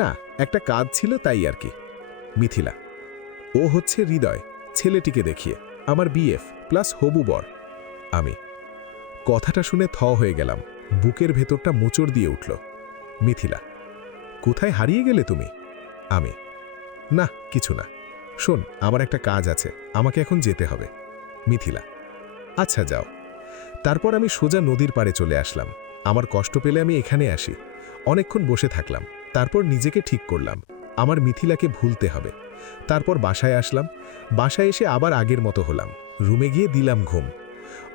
না, একটা কাজ ছিল তাই আর কি। মিথিলা, ও হচ্ছে হৃদয়, ছেলেটিকে দেখিয়ে আমার বিএফ প্লাস হবু বর। আমি, কথাটা শুনে থ হয়ে গেলাম। বুকের ভেতরটা মোচড় দিয়ে উঠল। মিথিলা, কোথায় হারিয়ে গেলে তুমি? আমি, না কিছু না, শোন আমার একটা কাজ আছে, আমাকে এখন যেতে হবে। মিথিলা, আচ্ছা যাও। তারপর আমি সোজা নদীর পাড়ে চলে আসলাম। আমার কষ্ট পেলে আমি এখানে আসি। অনেকক্ষণ বসে থাকলাম, তারপর নিজেকে ঠিক করলাম আমার মিথিলাকে ভুলতে হবে। তারপর বাসায় আসলাম। বাসায় এসে আবার আগের মতো হলাম। রুমে গিয়ে দিলাম ঘুম।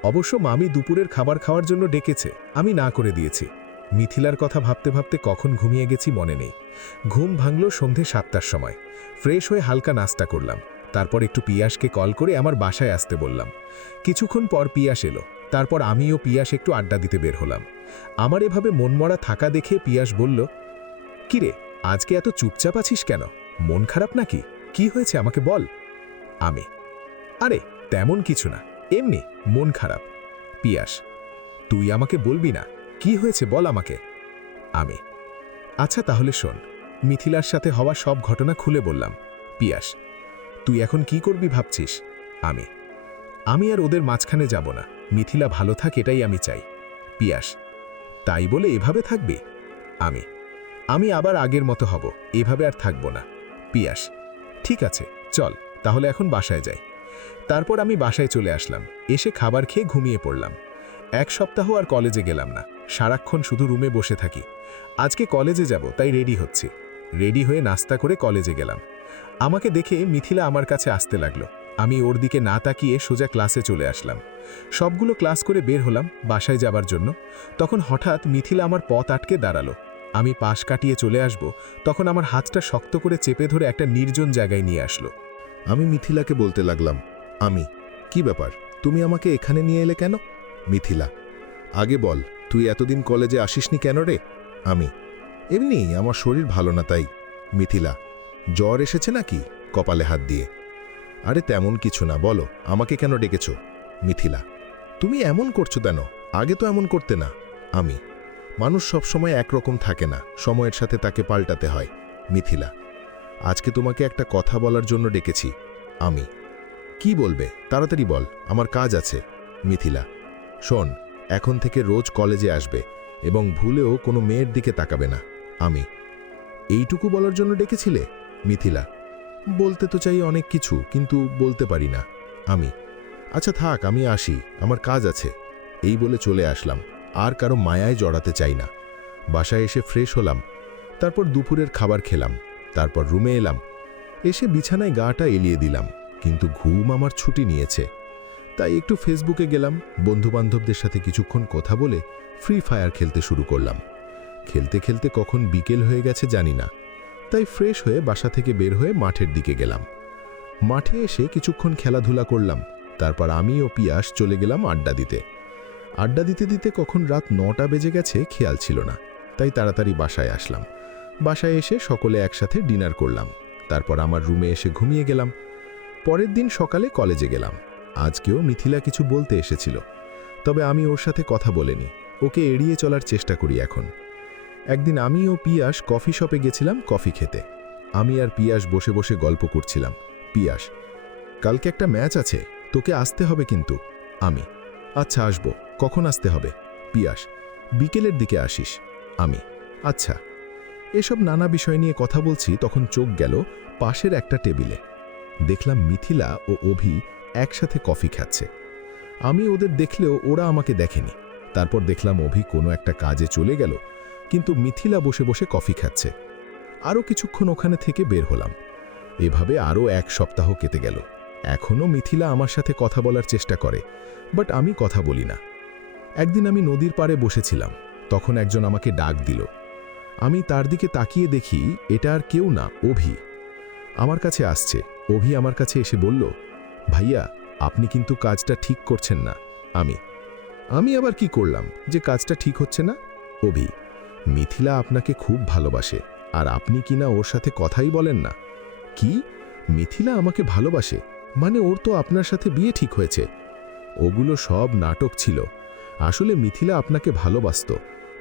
অবশ্য মামি দুপুরের খাবার খাওয়ার জন্য ডেকেছে, আমি না করে দিয়েছি। মিথিলার কথা ভাবতে ভাবতে কখন ঘুমিয়ে গেছি মনে নেই। ঘুম ভাঙল সন্ধে 7টার সময়। ফ্রেশ হয়ে হালকা নাস্তা করলাম। তারপর একটু পিয়াসকে কল করে আমার বাসায় আসতে বললাম। কিছুক্ষণ পর পিয়াস এলো। তারপর আমি ও পিয়াস একটু আড্ডা দিতে বের হলাম। আমার এভাবে মনমরা থাকা দেখে পিয়াস বলল, কিরে আজকে এত চুপচাপ আছিস কেন? মন খারাপ নাকি? কি হয়েছে আমাকে বল। আমি, আরে তেমন কিছু না, এমনি মন খারাপ। পিয়াস, তুই আমাকে বলবি না কি হয়েছে, বল আমাকে। আমি, আচ্ছা তাহলে শোন, মিথিলার সাথে হওয়া সব ঘটনা খুলে বললাম। পিয়াস, তুই এখন কি করবি ভাবছিস? আমি আর ওদের মাঝখানে যাব না। মিথিলা ভালো থাক এটাই আমি চাই। পিয়াস, তাই বলে এভাবে থাকবি? আমি আবার আগের মতো হব, এভাবে আর থাকব না। পিয়াস, ঠিক আছে চল তাহলে এখন বাসায় যাই। তারপর আমি বাসায় চলে আসলাম। এসে খাবার খেয়ে ঘুমিয়ে পড়লাম। 1 সপ্তাহ আর কলেজে গেলাম না, সারাক্ষণ শুধু রুমে বসে থাকি। আজকে কলেজে যাব তাই রেডি হচ্ছি। রেডি হয়ে নাস্তা করে কলেজে গেলাম। আমাকে দেখে মিথিলা আমার কাছে আসতে লাগলো। আমি ওর দিকে না তাকিয়ে সোজা ক্লাসে চলে আসলাম। সবগুলো ক্লাস করে বের হলাম বাসায় যাবার জন্য। তখন হঠাৎ মিথিলা আমার পথ আটকে দাঁড়ালো। আমি পাশ কাটিয়ে চলে আসব, তখন আমার হাতটা শক্ত করে চেপে ধরে একটা নির্জন জায়গায় নিয়ে আসলো। আমি মিথিলাকে বলতে লাগলাম, কি ব্যাপার, তুমি আমাকে এখানে নিয়ে এলে কেন? মিথিলা, আগে বল, তুই এতদিন কলেজে আসিসনি কেন রে? এমনি আমার শরীর ভালো না তাই। মিথিলা, জ্বর এসেছে নাকি? কপালে হাত দিয়ে। আরে তেমন কিছু না, বলো আমাকে কেন ডেকেছ? মিথিলা, তুমি এমন করছো কেন? আগে তো এমন করতে না। মানুষ সবসময় একরকম থাকে না, সময়ের সাথে তাকে পাল্টাতে হয়। মিথিলা, আজকে তোমাকে একটা কথা বলার জন্য ডেকেছি। কি বলবে? তাড়াতাড়ি বল, আমার কাজ আছে। মিথিলা, শোন, এখন থেকে রোজ কলেজে আসবে এবং ভুলেও কোনো মেয়ের দিকে তাকাবে না। এইটুকু বলার জন্য ডেকেছিলে? মিথিলা, বলতে তো চাই অনেক কিছু, কিন্তু বলতে পারি না। আচ্ছা থাক, আমি আসি, আমার কাজ আছে। এই বলে চলে আসলাম। আর কারো মায়ায় জড়াতে চাই না। বাসায় এসে ফ্রেশ হলাম। তারপর দুপুরের খাবার খেলাম। তারপর রুমে এলাম। এসে বিছানায় গাটা এলিয়ে দিলাম, কিন্তু ঘুম আমার ছুটি নিয়েছে। তাই একটু ফেসবুকে গেলাম। বন্ধুবান্ধবদের সাথে কিছুক্ষণ কথা বলে ফ্রি ফায়ার খেলতে শুরু করলাম। খেলতে খেলতে কখন বিকেল হয়ে গেছে জানি না। তাই ফ্রেশ হয়ে বাসা থেকে বের হয়ে মাঠের দিকে গেলাম। মাঠে এসে কিছুক্ষণ খেলাধুলা করলাম। তারপর আমি ও পিয়াস চলে গেলাম আড্ডা দিতে। আড্ডা দিতে দিতে কখন রাত 9টা বেজে গেছে খেয়াল ছিল না। তাই তাড়াতাড়ি বাসায় আসলাম। বাসায় এসে সকলে একসাথে ডিনার করলাম। তারপর আমার রুমে এসে ঘুমিয়ে গেলাম। পরের দিন সকালে কলেজে গেলাম। আজকেও মিথিলা কিছু বলতে এসেছিল, তবে আমি ওর সাথে কথা বলিনি। ওকে এড়িয়ে চলার চেষ্টা করি এখন। একদিন আমি ও পিয়াস কফি শপে গেছিলাম কফি খেতে। আমি আর পিয়াস বসে বসে গল্প করছিলাম। পিয়াস, কালকে একটা ম্যাচ আছে, তোকে আসতে হবে কিন্তু। আচ্ছা আসবো, কখন আসতে হবে? পিয়াস, বিকেলের দিকে আসিস। আচ্ছা। এসব নানা বিষয় নিয়ে কথা বলছি, তখন চোখ গেল পাশের একটা টেবিলে। দেখলাম মিথিলা ও অভি একসাথে কফি খাচ্ছে। আমি ওদের দেখলেও ওরা আমাকে দেখেনি। তারপর দেখলাম অভি কোনো একটা কাজে চলে গেল, কিন্তু মিথিলা বসে বসে কফি খাচ্ছে। আরও কিছুক্ষণ ওখানে থেকে বের হলাম। এভাবে আরও 1 সপ্তাহ কেটে গেল। এখনও মিথিলা আমার সাথে কথা বলার চেষ্টা করে, বাট আমি কথা বলি না। একদিন আমি নদীর পাড়ে বসেছিলাম, তখন একজন আমাকে ডাক দিল। আমি তার দিকে তাকিয়ে দেখি এটা আর কেউ না, অভি আমার কাছে আসছে। অভি আমার কাছে এসে বলল, ভাইয়া আপনি কিন্তু কাজটা ঠিক করছেন না। আমি আবার কি করলাম যে কাজটা ঠিক হচ্ছে না? অভি, মিথিলা আপনাকে খুব ভালোবাসে, আর আপনি কিনা ওর সাথে কথাই বলেন না। কি? মিথিলা আমাকে ভালোবাসে? মানে ওর তো আপনার সাথে বিয়ে ঠিক হয়েছে। ওগুলো সব নাটক ছিল। আসলে মিথিলা আপনাকে ভালোবাসত,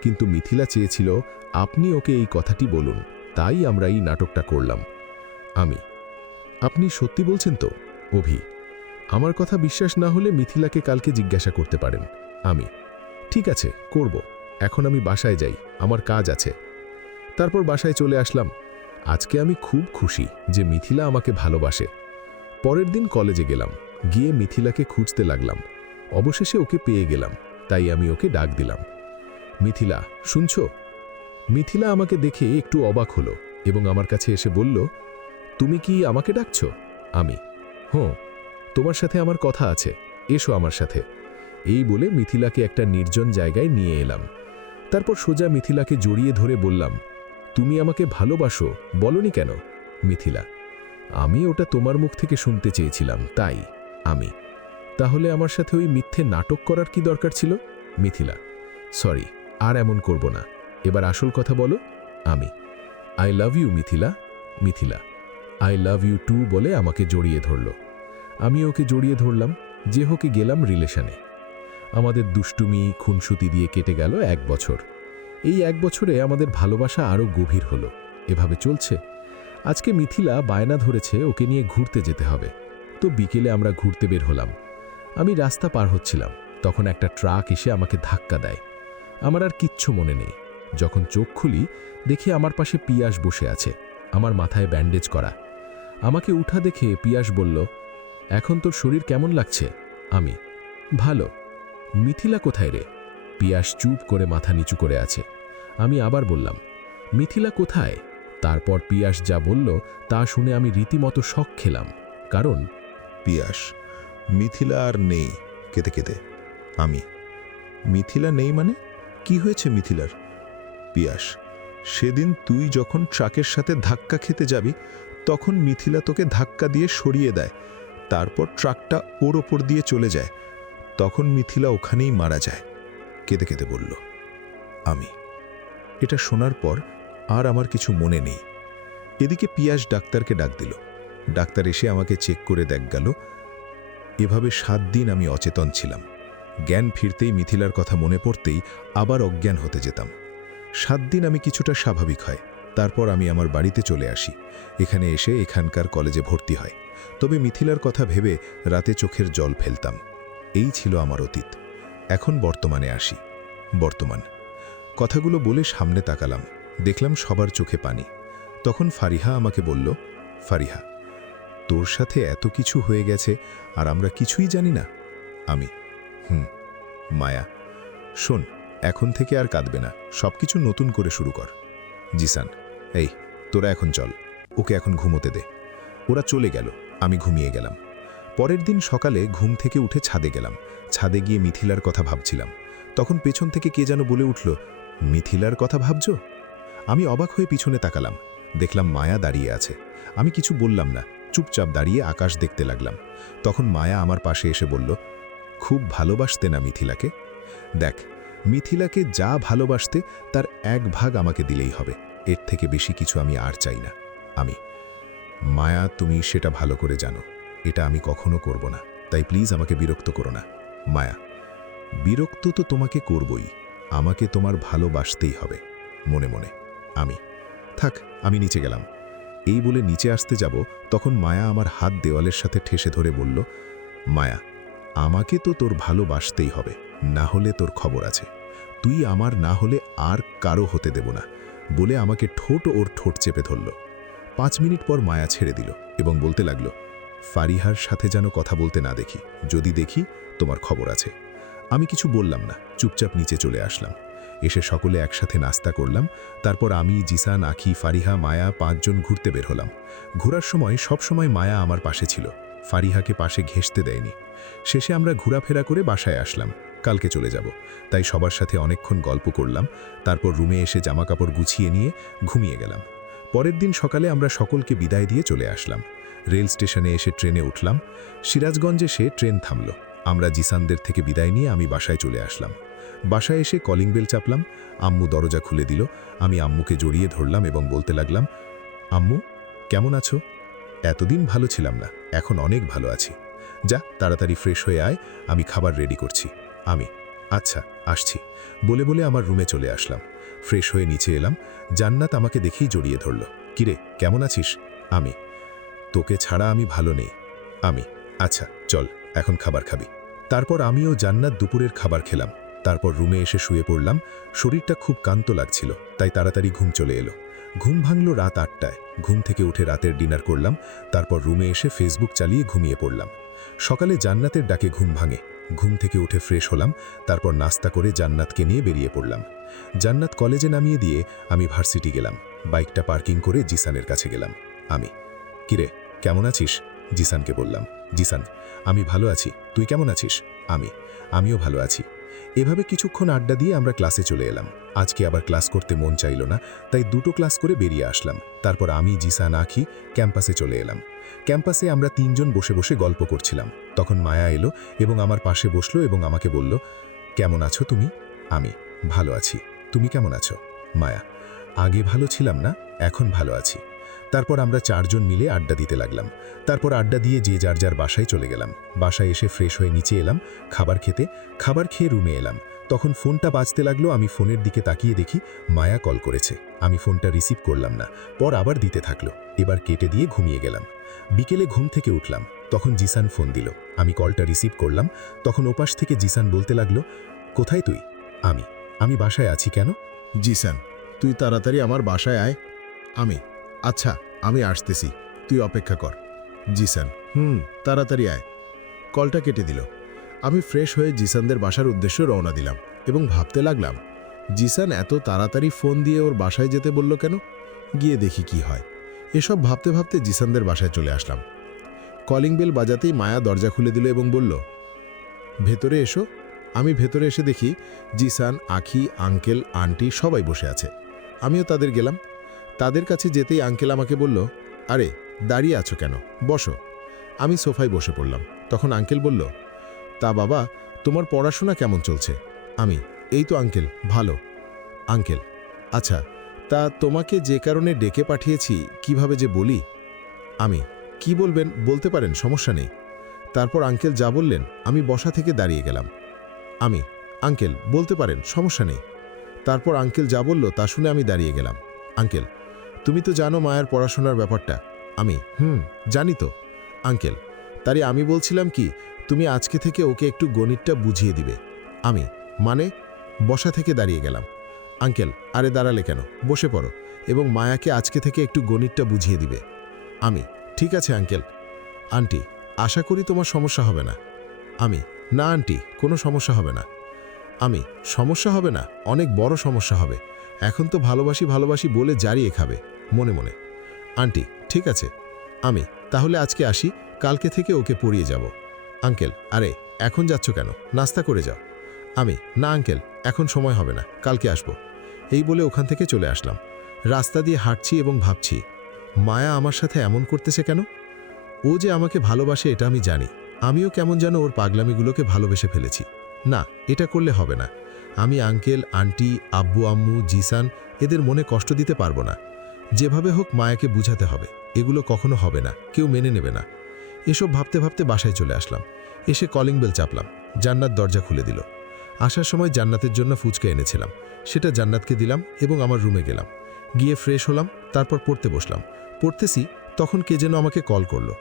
কিন্তু মিথিলা চেয়েছিল আপনি ওকে এই কথাটি বলুন, তাই আমরা এই নাটকটা করলাম। আপনি সত্যি বলছেন তো? অভি, আমার কথা বিশ্বাস না হলে মিথিলাকে কালকে জিজ্ঞাসা করতে পারেন। ঠিক আছে, করব। এখন আমি বাসায় যাই, আমার কাজ আছে। তারপর বাসায় চলে আসলাম। আজকে আমি খুব খুশি যে মিথিলা আমাকে ভালোবাসে। পরের দিন কলেজে গেলাম। গিয়ে মিথিলাকে খুঁজতে লাগলাম। অবশেষে ওকে পেয়ে গেলাম। তাই আমি ওকে ডাক দিলাম, মিথিলা, শুনছ? মিথিলা আমাকে দেখে একটু অবাক হলো এবং আমার কাছে এসে বলল, তুমি কি আমাকে ডাকছ? আমি, হ্যাঁ, তোমার সাথে আমার কথা আছে, এসো আমার সাথে। এই বলে মিথিলাকে একটা নির্জন জায়গায় নিয়ে এলাম। তারপর সোজা মিথিলাকে জড়িয়ে ধরে বললাম, তুমি আমাকে ভালোবাসো, বলনি কেন? মিথিলা, আমি ওটা তোমার মুখ থেকে শুনতে চেয়েছিলাম, তাই। আমি, তাহলে আমার সাথে ওই মিথ্যে নাটক করার কি দরকার ছিল? মিথিলা, সরি, আর এমন করব না, এবার আসল কথা বলো। আমি, I love you Mithila. Mithila, I love you too বলে আমাকে জড়িয়ে ধরল। আমি ওকে জড়িয়ে ধরলাম, যে হোকে গেলাম রিলেশনে। আমাদের দুষ্টুমি খুনসুতি দিয়ে কেটে গেল 1 বছর। এই 1 বছরে আমাদের ভালোবাসা আরও গভীর হলো। এভাবে চলছে। আজকে মিথিলা বায়না ধরেছে ওকে নিয়ে ঘুরতে যেতে হবে, তো বিকেলে আমরা ঘুরতে বের হলাম। আমি রাস্তা পার হচ্ছিলাম, তখন একটা ট্রাক এসে আমাকে ধাক্কা দেয়। আমার আর কিচ্ছু মনে নেই। যখন চোখ খুলি, দেখি আমার পাশে পিয়াস বসে আছে, আমার মাথায় ব্যান্ডেজ করা। আমাকে উঠা দেখে পিয়াস বলল, এখন তোর শরীর কেমন লাগছে? আমি, ভালো। মিথিলা কোথায় রে? পিয়াস চুপ করে মাথা নিচু করে আছে। আমি আবার বললাম, মিথিলা কোথায়? তারপর পিয়াস যা বলল তা শুনে আমি রীতিমতো শক খেলাম, কারণ পিয়াস, মিথিলা আর নেই। কেঁদে কেঁদে আমি, মিথিলা নেই মানে? কি হয়েছে মিথিলার? পিয়াস, সেদিন তুই যখন ট্রাকের সাথে ধাক্কা খেতে যাবি, তখন মিথিলা তোকে ধাক্কা দিয়ে সরিয়ে দেয়। তারপর ট্রাকটা ওর ওপর দিয়ে চলে যায়। তখন মিথিলা ওখানেই মারা যায়। কেঁদে কেঁদে বলল। আমি, এটা শোনার পর আর আমার কিছু মনে নেই। এদিকে পিয়াস ডাক্তারকে ডাক দিল। ডাক্তার এসে আমাকে চেক করে দেখ গেল। এভাবে 7 দিন আমি অচেতন ছিলাম। জ্ঞান ফিরতেই মিথিলার কথা মনে পড়তেই আবার অজ্ঞান হতে যেতাম। 7 দিন আমি কিছুটা স্বাভাবিক হয়। তারপর আমি আমার বাড়িতে চলে আসি। এখানে এসে এখানকার কলেজে ভর্তি হয়। তবে মিথিলার কথা ভেবে রাতে চোখের জল ফেলতাম। এই ছিল আমার অতীত। এখন বর্তমানে আসি। বর্তমান কথাগুলো বলে সামনে তাকালাম, দেখলাম সবার চোখে পানি। তখন ফারিহা আমাকে বলল, ফারিহা, তোর সাথে এত কিছু হয়ে গেছে আর আমরা কিছুই জানি না। আমি, মায়া, শোন, এখন থেকে আর কাঁদবে না, সবকিছু নতুন করে শুরু কর। জিসান, এই তোরা এখন চল, ওকে এখন ঘুমোতে দে। ওরা চলে গেল, আমি ঘুমিয়ে গেলাম। পরের দিন সকালে ঘুম থেকে উঠে ছাদে গেলাম। ছাদে গিয়ে মিথিলার কথা ভাবছিলাম। তখন পেছন থেকে কে যেন বলে উঠল, মিথিলার কথা ভাবছ? আমি অবাক হয়ে পিছনে তাকালাম, দেখলাম মায়া দাঁড়িয়ে আছে। আমি কিছু বললাম না, চুপচাপ দাঁড়িয়ে আকাশ দেখতে লাগলাম। তখন মায়া আমার পাশে এসে বলল, খুব ভালোবাসতে না মিথিলাকে? দেখ, মিথিলাকে যা ভালোবাসতে তার 1 ভাগ আমাকে দিলেই হবে, এর থেকে বেশি কিছু আমি আর চাই না। আমি, মায়া, তুমি সেটা ভালো করে জানো, এটা আমি কখনো করব না, তাই প্লিজ আমাকে বিরক্ত করো না। মায়া, বিরক্ত তো তোমাকে করবই, আমাকে তোমার ভালোবাসতেই হবে মনে মনে। আমি, থাক, আমি নিচে গেলাম। এই বলে নিচে আসতে যাব, তখন মায়া আমার হাত দেওয়ালের সাথে ঠেসে ধরে বলল, মায়া, আমাকে তো তোর ভালোবাসতেই হবে, না হলে তোর খবর আছে। তুই আমার না হলে আর কারো হতে দেব না, বলে আমাকে ঠোঁট ওর ঠোঁট চেপে ধরল। 5 মিনিট পর মায়া ছেড়ে দিল এবং বলতে লাগলো, ফারিহার সাথে যেন কথা বলতে না দেখি, যদি দেখি তোমার খবর আছে। আমি কিছু বললাম না, চুপচাপ নিচে চলে আসলাম। এসে সকলে একসাথে নাস্তা করলাম। তারপর আমি, জিসান, আখি, ফারিহা, মায়া 5 জন ঘুরতে বের হলাম। ঘোরার সময় সবসময় মায়া আমার পাশে ছিল, ফারিহাকে পাশে ঘেঁষতে দেয়নি। শেষে আমরা ঘোরাফেরা করে বাসায় আসলাম। কালকে চলে যাব, তাই সবার সাথে অনেকক্ষণ গল্প করলাম। তারপর রুমে এসে জামাকাপড় গুছিয়ে নিয়ে ঘুমিয়ে গেলাম। পরের দিন সকালে আমরা সকলকে বিদায় দিয়ে চলে আসলাম। রেল স্টেশনে এসে ট্রেনে উঠলাম। সিরাজগঞ্জে সে ট্রেন থামল। আমরা জিসানদের থেকে বিদায় নিয়ে আমি বাসায় চলে আসলাম। বাসায় এসে কলিং বেল চাপলাম। আম্মু দরজা খুলে দিল। আমি আম্মুকে জড়িয়ে ধরলাম এবং বলতে লাগলাম, আম্মু, কেমন আছো? এতদিন ভালো ছিলাম না, এখন অনেক ভালো আছি। যা, তাড়াতাড়ি ফ্রেশ হয়ে আয়, আমি খাবার রেডি করছি। আমি, আচ্ছা, আসছি বলে বলে আমার রুমে চলে আসলাম। ফ্রেশ হয়ে নিচে এলাম। জান্নাত আমাকে দেখেই জড়িয়ে ধরল। কিরে, কেমন আছিস? আমি, তোকে ছাড়া আমি ভালো নেই। আমি, আচ্ছা চল, এখন খাবার খাবি। তারপর আমিও জান্নাত দুপুরের খাবার খেলাম। তারপর রুমে এসে শুয়ে পড়লাম। শরীরটা খুব ক্লান্ত লাগছিল, তাই তাড়াতাড়ি ঘুম চলে এলো। ঘুম ভাঙল রাত 8টায়। ঘুম থেকে উঠে রাতের ডিনার করলাম। তারপর রুমে এসে ফেসবুক চালিয়ে ঘুমিয়ে পড়লাম। সকালে জান্নাতের ডাকে ঘুম ভাঙে। ঘুম থেকে উঠে ফ্রেশ হলাম, তারপর নাস্তা করে জান্নাতকে নিয়ে বেরিয়ে পড়লাম। জান্নাত কলেজে নামিয়ে দিয়ে আমি ভার্সিটি গেলাম। বাইকটা পার্কিং করে জিসানের কাছে গেলাম। আমি, কিরে কেমন আছিস? জিসানকে বললাম। জিসান, আমি ভালো আছি, তুই কেমন আছিস? আমিও ভালো আছি। এভাবে কিছুক্ষণ আড্ডা দিয়ে আমরা ক্লাসে চলে এলাম। আজকে আবার ক্লাস করতে মন চাইল না, তাই 2টো ক্লাস করে বেরিয়ে আসলাম। তারপর আমি, জিসান, আখি ক্যাম্পাসে চলে এলাম। ক্যাম্পাসে আমরা 3 জন বসে বসে গল্প করছিলাম। তখন মায়া এলো এবং আমার পাশে বসলো এবং আমাকে বলল, কেমন আছো তুমি? আমি, ভালো আছি, তুমি কেমন আছো? মায়া, আগে ভালো ছিলাম না, এখন ভালো আছি। তারপর আমরা 4 জন মিলে আড্ডা দিতে লাগলাম। তারপর আড্ডা দিয়ে যে যার যার বাসায় চলে গেলাম। বাসায় এসে ফ্রেশ হয়ে নিচে এলাম খাবার খেতে। খাবার খেয়ে রুমে এলাম। তখন ফোনটা বাজতে লাগলো। আমি ফোনের দিকে তাকিয়ে দেখি মায়া কল করেছে। আমি ফোনটা রিসিভ করলাম না, পর আবার দিতে থাকলো। এবার কেটে দিয়ে ঘুমিয়ে গেলাম। বিকেলে ঘুম থেকে উঠলাম, তখন জিসান ফোন দিল। আমি কলটা রিসিভ করলাম। তখন ওপাশ থেকে জিসান বলতে লাগলো, কোথায় তুই? আমি বাসায় আছি। কেন? জিসান, তুই তাড়াতাড়ি আমার বাসায় আয়। আচ্ছা, আমি আসতেছি, তুই অপেক্ষা কর। জিসান, তাড়াতাড়ি আয়। কলটা কেটে দিল। আমি ফ্রেশ হয়ে জিসানদের বাসার উদ্দেশ্যে রওনা দিলাম এবং ভাবতে লাগলাম, জিসান এত তাড়াতাড়ি ফোন দিয়ে ওর বাসায় যেতে বলল কেন? গিয়ে দেখি কি হয়। এসব ভাবতে ভাবতে জিসানদের বাসায় চলে আসলাম। কলিং বেল বাজাতেই মায়া দরজা খুলে দিল এবং বলল, ভেতরে এসো। আমি ভেতরে এসে দেখি জিসান, আখি, আঙ্কেল, আন্টি সবাই বসে আছে। আমিও তাদের গেলাম। তাদের কাছে যেতেই আঙ্কেল আমাকে বলল, আরে দাঁড়িয়ে আছো কেন, বসো। আমি সোফায় বসে পড়লাম। তখন আঙ্কেল বলল, তা বাবা, তোমার পড়াশোনা কেমন চলছে? আমি, এই তো আঙ্কেল, ভালো। আঙ্কেল, আচ্ছা, তা তোমাকে যে কারণে ডেকে পাঠিয়েছি কিভাবে যে বলি? আমি, কি বলবেন বলতে পারেন, সমস্যা নেই। তারপর আঙ্কেল যা বললেন আমি বসা থেকে দাঁড়িয়ে গেলাম। আমি, আঙ্কেল বলতে পারেন, সমস্যা নেই। তারপর আঙ্কেল যা বলল তা শুনে আমি দাঁড়িয়ে গেলাম। আঙ্কেল, তুমি তো জানো মায়ের পড়াশোনার ব্যাপারটা। আমি, জানি তো। আঙ্কেল, তাই আমি বলছিলাম কি, তুমি আজকে থেকে ওকে একটু গণিতটা বুঝিয়ে দিবে। আমি, মানে? বসা থেকে দাঁড়িয়ে গেলাম। আঙ্কেল, আরে দাঁড়ালে কেন, বসে পড়ো এবং মায়াকে আজকে থেকে একটু গণিতটা বুঝিয়ে দিবে। আমি, ঠিক আছে আঙ্কেল। আন্টি, আশা করি তোমার সমস্যা হবে না। আমি, না আন্টি, কোনো সমস্যা হবে না। আমি, সমস্যা হবে না, অনেক বড় সমস্যা হবে। এখন তো ভালোবাসি ভালোবাসি বলে জারিয়ে খাবে মনে মনে। আন্টি, ঠিক আছে। আমি, তাহলে আজকে আসি, কালকে থেকে ওকে পড়িয়ে যাব। আঙ্কেল, আরে এখন যাচ্ছ কেন, নাস্তা করে যাও। আমি, না আঙ্কেল, এখন সময় হবে না, কালকে আসব। এই বলে ওখান থেকে চলে আসলাম। রাস্তা দিয়ে হাঁটছি এবং ভাবছি, মায়া আমার সাথে এমন করতেছে কেন? ও যে আমাকে ভালোবাসে এটা আমি জানি। আমিও কেমন যেন ওর পাগলামিগুলোকে ভালোবেসে ফেলেছি। না, এটা করলে হবে না। আমি আঙ্কেল, আন্টি, আব্বু, আম্মু, জিসান এদের মনে কষ্ট দিতে পারবো না। যেভাবে হোক মায়াকে বুঝাতে হবে। এগুলো কখনো হবে না, কেউ মেনে নেবে না। এসব ভাবতে ভাবতে বাসায় চলে আসলাম। এসে কলিং বেল চাপলাম। জান্নাত দরজা খুলে দিল। আসার সময় জান্নাতের জন্য ফুচকা এনেছিলাম, সেটা জান্নাতকে দিলাম এবং আমার রুমে গেলাম। গিয়ে ফ্রেশ হলাম, তারপর পড়তে বসলাম। পড়তেছি, তখন কে যেন আমাকে কল করলো।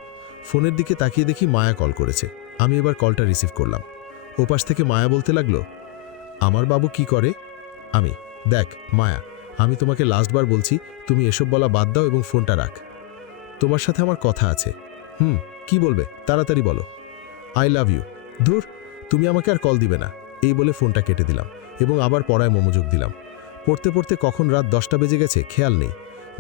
ফোনের দিকে তাকিয়ে দেখি মায়া কল করেছে। আমি এবার কলটা রিসিভ করলাম। ওপাশ থেকে মায়া বলতে লাগলো, আমার বাবু কি করে? আমি, দেখ মায়া, আমি তোমাকে লাস্টবার বলছি, তুমি এসব বলা বাদ দাও এবং ফোনটা রাখ। তোমার সাথে আমার কথা আছে। কি বলবে, তাড়াতাড়ি বলো। I love you. ধুর, তুমি আমাকে আর কল দিবে না। এই বলে ফোনটা কেটে দিলাম এবং আবার পড়ায় মনোযোগ দিলাম। পড়তে পড়তে কখন রাত 10টা বেজে গেছে খেয়াল নেই।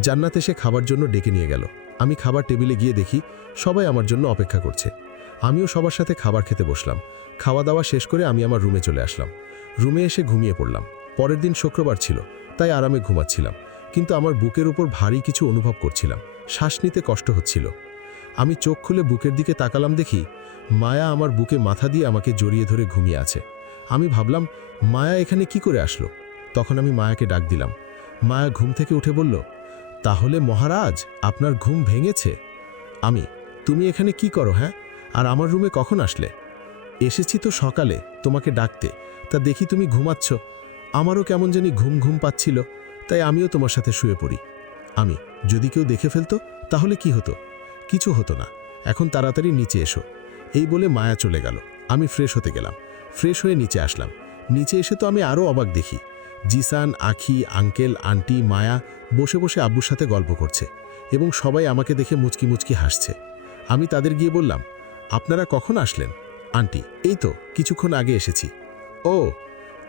জান্নাত এসে খাবার জন্য ডেকে নিয়ে গেল। আমি খাবার টেবিলে গিয়ে দেখি সবাই আমার জন্য অপেক্ষা করছে। আমিও সবার সাথে খাবার খেতে বসলাম। খাওয়া দাওয়া শেষ করে আমি আমার রুমে চলে আসলাম। রুমে এসে ঘুমিয়ে পড়লাম। পরের দিন শুক্রবার ছিল, তাই আরামে ঘুমাচ্ছিলাম, কিন্তু আমার বুকের উপর ভারী কিছু অনুভব করছিলাম। শ্বাস নিতে কষ্ট হচ্ছিল। আমি চোখ খুলে বুকের দিকে তাকালাম, দেখি মায়া আমার বুকে মাথা দিয়ে আমাকে জড়িয়ে ধরে ঘুমিয়ে আছে। আমি ভাবলাম, মায়া এখানে কি করে আসলো? তখন আমি মায়াকে ডাক দিলাম। মায়া ঘুম থেকে উঠে বলল, তাহলে মহারাজ, আপনার ঘুম ভেঙেছে? আমি, তুমি এখানে কি করো হ্যাঁ, আর আমার রুমে কখন আসলে? এসেছি তো সকালে তোমাকে ডাকতে, তা দেখি তুমি ঘুমাচ্ছ। আমারও কেমন জানি ঘুম ঘুম পাচ্ছিল, তাই আমিও তোমার সাথে শুয়ে পড়ি। আমি, যদি কেউ দেখে ফেলতো তাহলে কি হতো? কিছু হতো না, এখন তাড়াতাড়ি নিচে এসো। এই বলে মায়া চলে গেল। আমি ফ্রেশ হতে গেলাম। ফ্রেশ হয়ে নিচে আসলাম। নিচে এসে তো আমি আরও অবাক দেখি, জিসান, আখি, আঙ্কেল, আন্টি, মায়া বসে বসে আব্বুর সাথে গল্প করছে এবং সবাই আমাকে দেখে মুচকি মুচকি হাসছে। আমি তাদের গিয়ে বললাম, আপনারা কখন আসলেন? আন্টি এই তো কিছুক্ষণ আগে এসেছি। ও,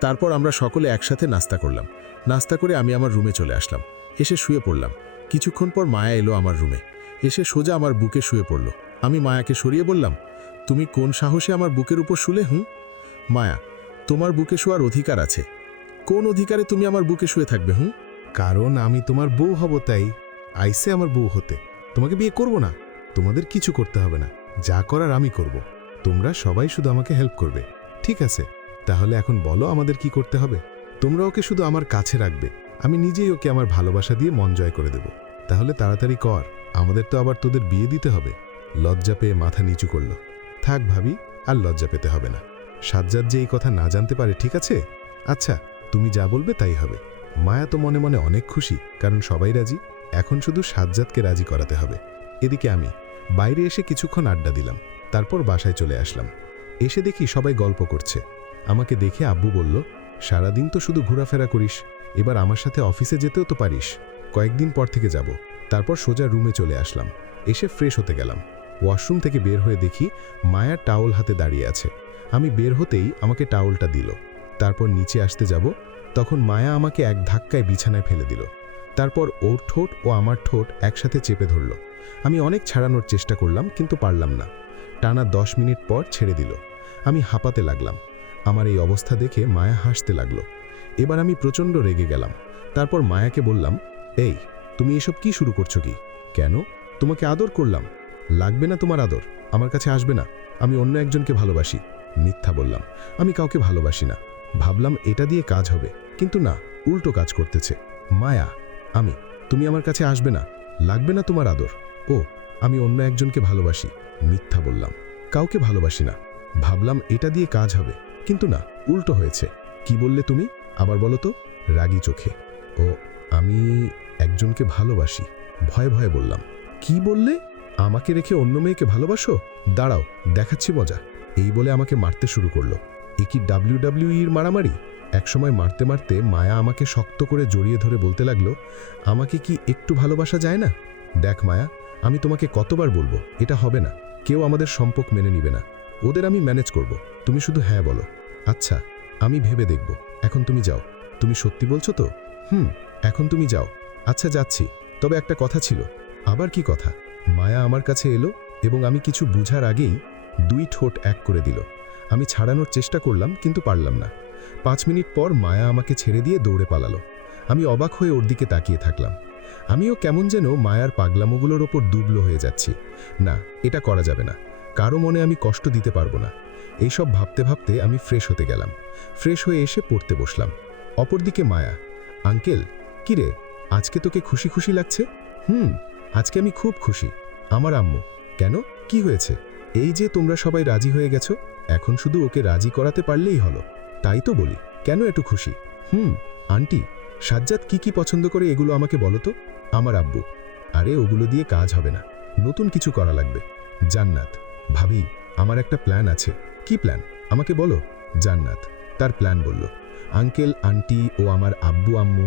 তারপর আমরা সকলে একসাথে নাস্তা করলাম। নাস্তা করে আমি আমার রুমে চলে আসলাম, এসে শুয়ে পড়লাম। কিছুক্ষণ পর মায়া এলো আমার রুমে, এসে সোজা আমার বুকে শুয়ে পড়ল। আমি মায়াকে সরিয়ে বললাম, তুমি কোন সাহসে আমার বুকের উপর শুলে? মায়া, তোমার বুকে শোয়ার অধিকার আছে। কোন অধিকারে তুমি আমার বুকে শুয়ে থাকবে? কারণ আমি তোমার বউ হব, তাই আইসে আমার বউ হতে। তোমাকে বিয়ে করব না, তোমাদের কিছু করতে হবে না, যা করার আমি করব। তোমরা সবাই শুধু আমাকে হেল্প করবে, ঠিক আছে? তাহলে এখন বলো আমাদের কি করতে হবে। তোমরা ওকে শুধু আমার কাছে রাখবে, আমি নিজেই ওকে আমার ভালোবাসা দিয়ে মন জয় করে দেব। তাহলে তাড়াতাড়ি কর, আমাদের তো আবার তোদের বিয়ে দিতে হবে। লজ্জা পেয়ে মাথা নিচু করল। থাক ভাবি, আর লজ্জা পেতে হবে না। সাজ্জাদ যে এই কথা না জানতে পারে, ঠিক আছে? আচ্ছা, তুমি যা বলবে তাই হবে। মায়া তো মনে মনে অনেক খুশি, কারণ সবাই রাজি। এখন শুধু সাজ্জাদকে রাজি করাতে হবে। এদিকে আমি বাইরে এসে কিছুক্ষণ আড্ডা দিলাম, তারপর বাসায় চলে আসলাম। এসে দেখি সবাই গল্প করছে। আমাকে দেখে আব্বু বলল, সারাদিন তো শুধু ঘোরাফেরা করিস, এবার আমার সাথে অফিসে যেতেও তো পারিস। কয়েকদিন পর থেকে যাব। তারপর সোজা রুমে চলে আসলাম। এসে ফ্রেশ হতে গেলাম। ওয়াশরুম থেকে বের হয়ে দেখি মায়া টাওয়াল হাতে দাঁড়িয়ে আছে। আমি বের হতেই আমাকে টাওয়ালটা দিল। তারপর নিচে আসতে যাব, তখন মায়া আমাকে এক ধাক্কায় বিছানায় ফেলে দিল। তারপর ওর ঠোঁট ও আমার ঠোঁট একসাথে চেপে ধরল। আমি অনেক ছাড়ানোর চেষ্টা করলাম, কিন্তু পারলাম না। টানা 10 মিনিট পর ছেড়ে দিল। আমি হাঁপাতে লাগলাম। আমার এই অবস্থা দেখে মায়া হাসতে লাগলো। এবার আমি প্রচণ্ড রেগে গেলাম। তারপর মায়াকে বললাম, এই, তুমি এসব কি শুরু করছো? কি কেন? তোমাকে আদর করলাম, লাগবে না তোমার আদর? আমার কাছে আসবে না, আমি অন্য একজনকে ভালোবাসি। মিথ্যা বললাম, আমি কাউকে ভালোবাসি না। ভাবলাম এটা দিয়ে কাজ হবে, কিন্তু না, উল্টো কাজ করতেছে। মায়া, তুমি আমার কাছে আসবে না, লাগবে না তোমার আদর। ও, আমি অন্য একজনকে ভালোবাসি। মিথ্যা বললাম, কাউকে ভালোবাসি না। ভাবলাম এটা দিয়ে কাজ হবে, কিন্তু না, উল্টো হয়েছে। কি বললে তুমি? আবার বলো তো। রাগী চোখে। ও, আমি একজনকে ভালোবাসি। ভয়ে ভয়ে বললাম। কি বললে? আমাকে রেখে অন্য মেয়েকে ভালোবাসো? দাঁড়াও, দেখাচ্ছি মজা। এই বলে আমাকে মারতে শুরু করলো। এ কি WWE-র মারামারি? একসময় মারতে মারতে মায়া আমাকে শক্ত করে জড়িয়ে ধরে বলতে লাগলো, আমাকে কি একটু ভালোবাসা যায় না? দেখ মায়া, আমি তোমাকে কতবার বলবো, এটা হবে না। কেউ আমাদের সম্পর্ক মেনে নিবে না। ওদের আমি ম্যানেজ করব, তুমি শুধু হ্যাঁ বলো। আচ্ছা, আমি ভেবে দেখব। এখন তুমি যাও। তুমি সত্যি বলছো তো? এখন তুমি যাও। আচ্ছা, যাচ্ছি। তবে একটা কথা ছিল। আবার কি কথা? মায়া আমার কাছে এলো এবং আমি কিছু বুঝার আগেই 2 ঠোঁট এক করে দিল। আমি ছাড়ানোর চেষ্টা করলাম, কিন্তু পারলাম না। 5 মিনিট পর মায়া আমাকে ছেড়ে দিয়ে দৌড়ে পালালো। আমি অবাক হয়ে ওর দিকে তাকিয়ে থাকলাম। আমিও কেমন যেন মায়ার পাগলামোগুলোর ওপর দুবলো হয়ে যাচ্ছি। না, এটা করা যাবে না। কারো মনে আমি কষ্ট দিতে পারবো না। এইসব ভাবতে ভাবতে আমি ফ্রেশ হতে গেলাম। ফ্রেশ হয়ে এসে পড়তে বসলাম। অপরদিকে মায়া, আঙ্কেল, কিরে, আজকে তোকে খুশি খুশি লাগছে? আজকে আমি খুব খুশি। আমার আম্মু। কেন, কি হয়েছে? এই যে তোমরা সবাই রাজি হয়ে গেছো, এখন শুধু ওকে রাজি করাতে পারলেই হলো। তাই তো বলি, কেন এত খুশি? আন্টি, সাজ্জাদ কি কি পছন্দ করে এগুলো আমাকে বলো তো। আমার আব্বু। আরে ওগুলো দিয়ে কাজ হবে না, নতুন কিছু করা লাগবে। জান্নাত। ভাবি, আমার একটা প্ল্যান আছে। কি প্ল্যান? আমাকে বলো। জান্নাত তার প্ল্যান বলল। আঙ্কেল, আন্টি ও আমার আব্বু আম্মু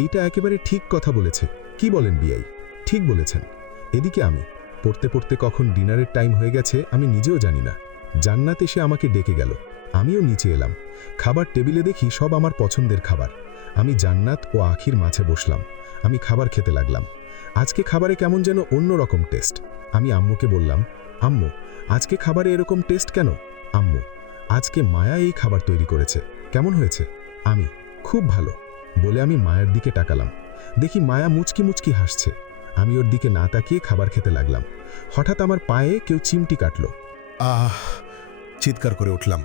এইটা একেবারে ঠিক কথা বলেছে। কি বলেন বিআই? ঠিক বলেছেন। এদিকে আমি পড়তে পড়তে কখন ডিনারের টাইম হয়ে গেছে আমি নিজেও জানি না। জান্নাত এসে আমাকে ডেকে গেল। আমিও নিচে এলাম। খাবার টেবিলে দেখি সব আমার পছন্দের খাবার। আমি জান্নাত ও আখির মাঝে বসলাম। আমি খাবার খেতে লাগলাম। আজকে খাবারে কেমন যেন অন্যরকম টেস্ট। আমি আম্মুকে বললাম, আম্মু, আজকে খাবারে এরকম টেস্ট কেন? আম্মু, আজকে মায়া এই খাবার তৈরি করেছে। কেমন হয়েছে? আমি, খুব ভালো। বলে আমি মায়ের দিকে তাকালাম। দেখি মায়া মুচকি মুচকি হাসছে। আমি ওর দিকে না তাকিয়ে খাবার খেতে লাগলাম। হঠাৎ আমার পায়ে কেউ চিমটি কাটলো। চিৎকার করে উঠলাম।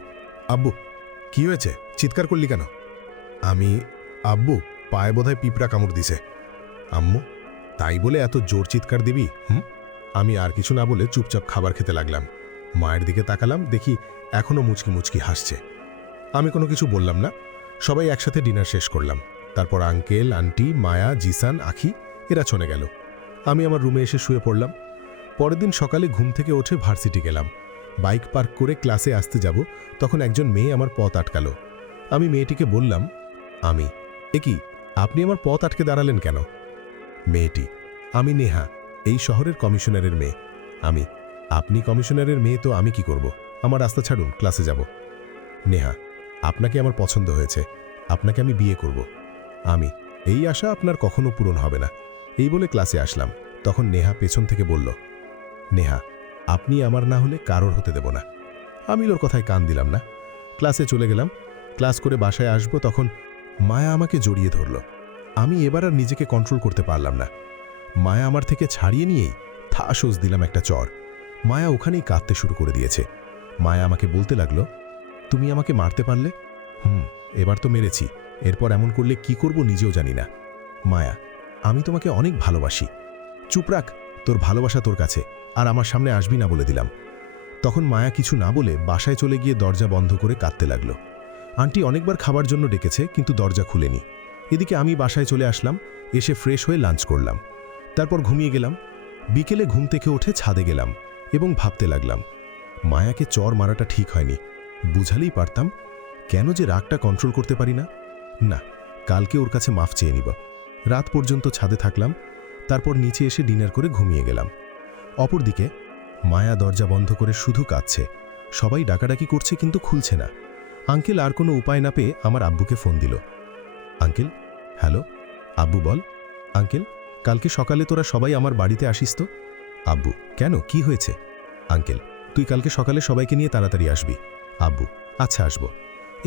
আব্বু, কি হয়েছে? চিৎকার করলি কেন? আব্বু, পায়ে বোধহয় পিঁপড়া কামড় দিছে। আম্মু, তাই বলে এত জোর চিৎকার দিবি? আমি আর কিছু না বলে চুপচাপ খাবার খেতে লাগলাম। মায়ের দিকে তাকালাম, দেখি এখনও মুচকি মুচকি হাসছে। আমি কোনো কিছু বললাম না। সবাই একসাথে ডিনার শেষ করলাম। তারপর আঙ্কেল, আন্টি, মায়া, জিসান, আখি এরা চলে গেল। আমি আমার রুমে এসে শুয়ে পড়লাম। পরের দিন সকালে ঘুম থেকে উঠে ভার্সিটি গেলাম। বাইক পার্ক করে ক্লাসে আসতে যাব, তখন একজন মেয়ে আমার পথ আটকালো। আমি মেয়েটিকে বললাম, এ কি, আপনি আমার পথ আটকে দাঁড়ালেন কেন? মেয়েটি, আমি নেহা, এই শহরের কমিশনারের মেয়ে। আপনি কমিশনারের মেয়ে তো আমি কি করব? আমার রাস্তা ছাড়ুন, ক্লাসে যাব। নেহা, আপনাকে আমার পছন্দ হয়েছে, আপনাকে আমি বিয়ে করব। আমি, এই আশা আপনার কখনো পূরণ হবে না। এই বলে ক্লাসে আসলাম। তখন নেহা পেছন থেকে বলল, নেহা, আপনি আমার না হলে কারোর হতে দেব না। আমি ওর কথায় কান দিলাম না। ক্লাসে চলে গেলাম। ক্লাস করে বাসায় আসব, তখন মায়া আমাকে জড়িয়ে ধরল। আমি এবার আর নিজেকে কন্ট্রোল করতে পারলাম না। মায়া আমার থেকে ছাড়িয়ে নিয়েই ঠাসোস দিলাম একটা চর। মায়া ওখানেই কাঁদতে শুরু করে দিয়েছে। মায়া আমাকে বলতে লাগলো, তুমি আমাকে মারতে পারলে? এবার তো মেরেছি, এরপর এমন করলে কি করব নিজেও জানি না। মায়া, আমি তোমাকে অনেক ভালোবাসি। চুপ রাখ, তোর ভালোবাসা তোর কাছে, আর আমার সামনে আসবি না বলে দিলাম। তখন মায়া কিছু না বলে বাসায় চলে গিয়ে দরজা বন্ধ করে কাঁদতে লাগলো। আন্টি অনেকবার খাবার জন্য ডেকেছে, কিন্তু দরজা খুলেনি। এদিকে আমি বাসায় চলে আসলাম, এসে ফ্রেশ হয়ে লাঞ্চ করলাম, তারপর ঘুমিয়ে গেলাম। বিকেলে ঘুম থেকে উঠে ছাদে গেলাম এবং ভাবতে লাগলাম, মায়াকে চর মারাটা ঠিক হয়নি। বুঝালেই পারতাম, কেন যে রাগটা কন্ট্রোল করতে পারি না। না, কালকে ওর কাছে মাফ চেয়ে নিব। রাত পর্যন্ত ছাদে থাকলাম, তারপর নিচে এসে ডিনার করে ঘুমিয়ে গেলাম। অপরদিকে মায়া দরজা বন্ধ করে শুধু কাঁদছে। সবাই ডাকাডাকি করছে, কিন্তু খুলছে না। আঙ্কেল আর কোনো উপায় না পেয়ে আমার আব্বুকে ফোন দিল। Uncle, hello. আব্বু, বল। আঙ্কেল, কালকে সকালে তোরা সবাই আমার বাড়িতে আসিস তো? আব্বু, কেন, কি হয়েছে? আঙ্কেল, তুই কালকে সকালে সবাইকে নিয়ে তাড়াতাড়ি আসবি। আব্বু, আচ্ছা আসবো।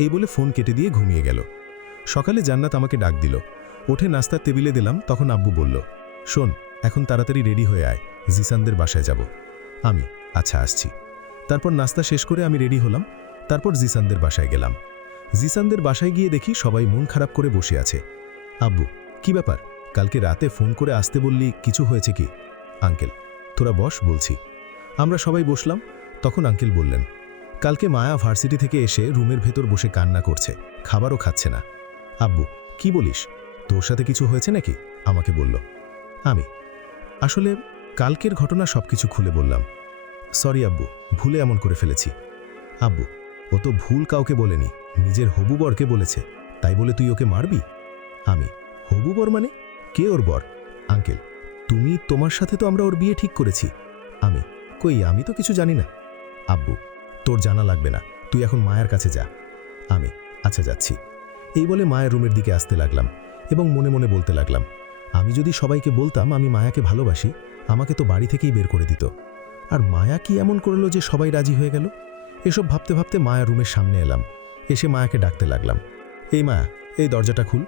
এই বলে ফোন কেটে দিয়ে ঘুমিয়ে গেল। সকালে জান্নাত আমাকে ডাক দিল। উঠে নাস্তার টেবিলে দিলাম, তখন আব্বু বলল, শোন, এখন তাড়াতাড়ি রেডি হয়ে আয়, জিসানদের বাসায় যাব। আমি, আচ্ছা আসছি। তারপর নাস্তা শেষ করে আমি রেডি হলাম। তারপর জিসানদের বাসায় গেলাম। জিসানদের বাসায় গিয়ে দেখি সবাই মন খারাপ করে বসে আছে। আব্বু, কি ব্যাপার? কালকে রাতে ফোন করে আসতে বললি, কিছু হয়েছে কি? আঙ্কেল, তোরা বস, বলছি। আমরা সবাই বসলাম। তখন আঙ্কেল বললেন, কালকে মায়া ভার্সিটি থেকে এসে রুমের ভেতর বসে কান্না করছে, খাবারও খাচ্ছে না। আব্বু, কি বলিস? তোর সাথে কিছু হয়েছে নাকি? আমাকে বলল। আমি, আসলে কালকের ঘটনা সবকিছু খুলে বললাম। সরি আব্বু, ভুলে এমন করে ফেলেছি। আব্বু, ও তো ভুল কাউকে বলেনি, নিজের হবু বরকে বলেছে, তাই বলে তুই ওকে মারবি? আমি, হবু বর মানে? কে ওর বর? আঙ্কেল, তুমি, তোমার সাথে তো আমরা ওর বিয়ে ঠিক করেছি। আমি, কই, আমি তো কিছু জানি না। আব্বু, তোর জানা লাগবে না, তুই এখন মায়ের কাছে যা। আমি, আচ্ছা যাচ্ছি। এই বলে মায়ের রুমের দিকে আসতে লাগলাম এবং মনে মনে বলতে লাগলাম, আমি যদি সবাইকে বলতাম আমি মায়াকে ভালোবাসি, আমাকে তো বাড়ি থেকেই বের করে দিত। আর মায়া কি এমন করলো যে সবাই রাজি হয়ে গেল? এসব ভাবতে ভাবতে মায়া রুমের সামনে এলাম। এসে মায়াকে ডাকতে লাগলাম, এই মায়া, এই দরজাটা খুল।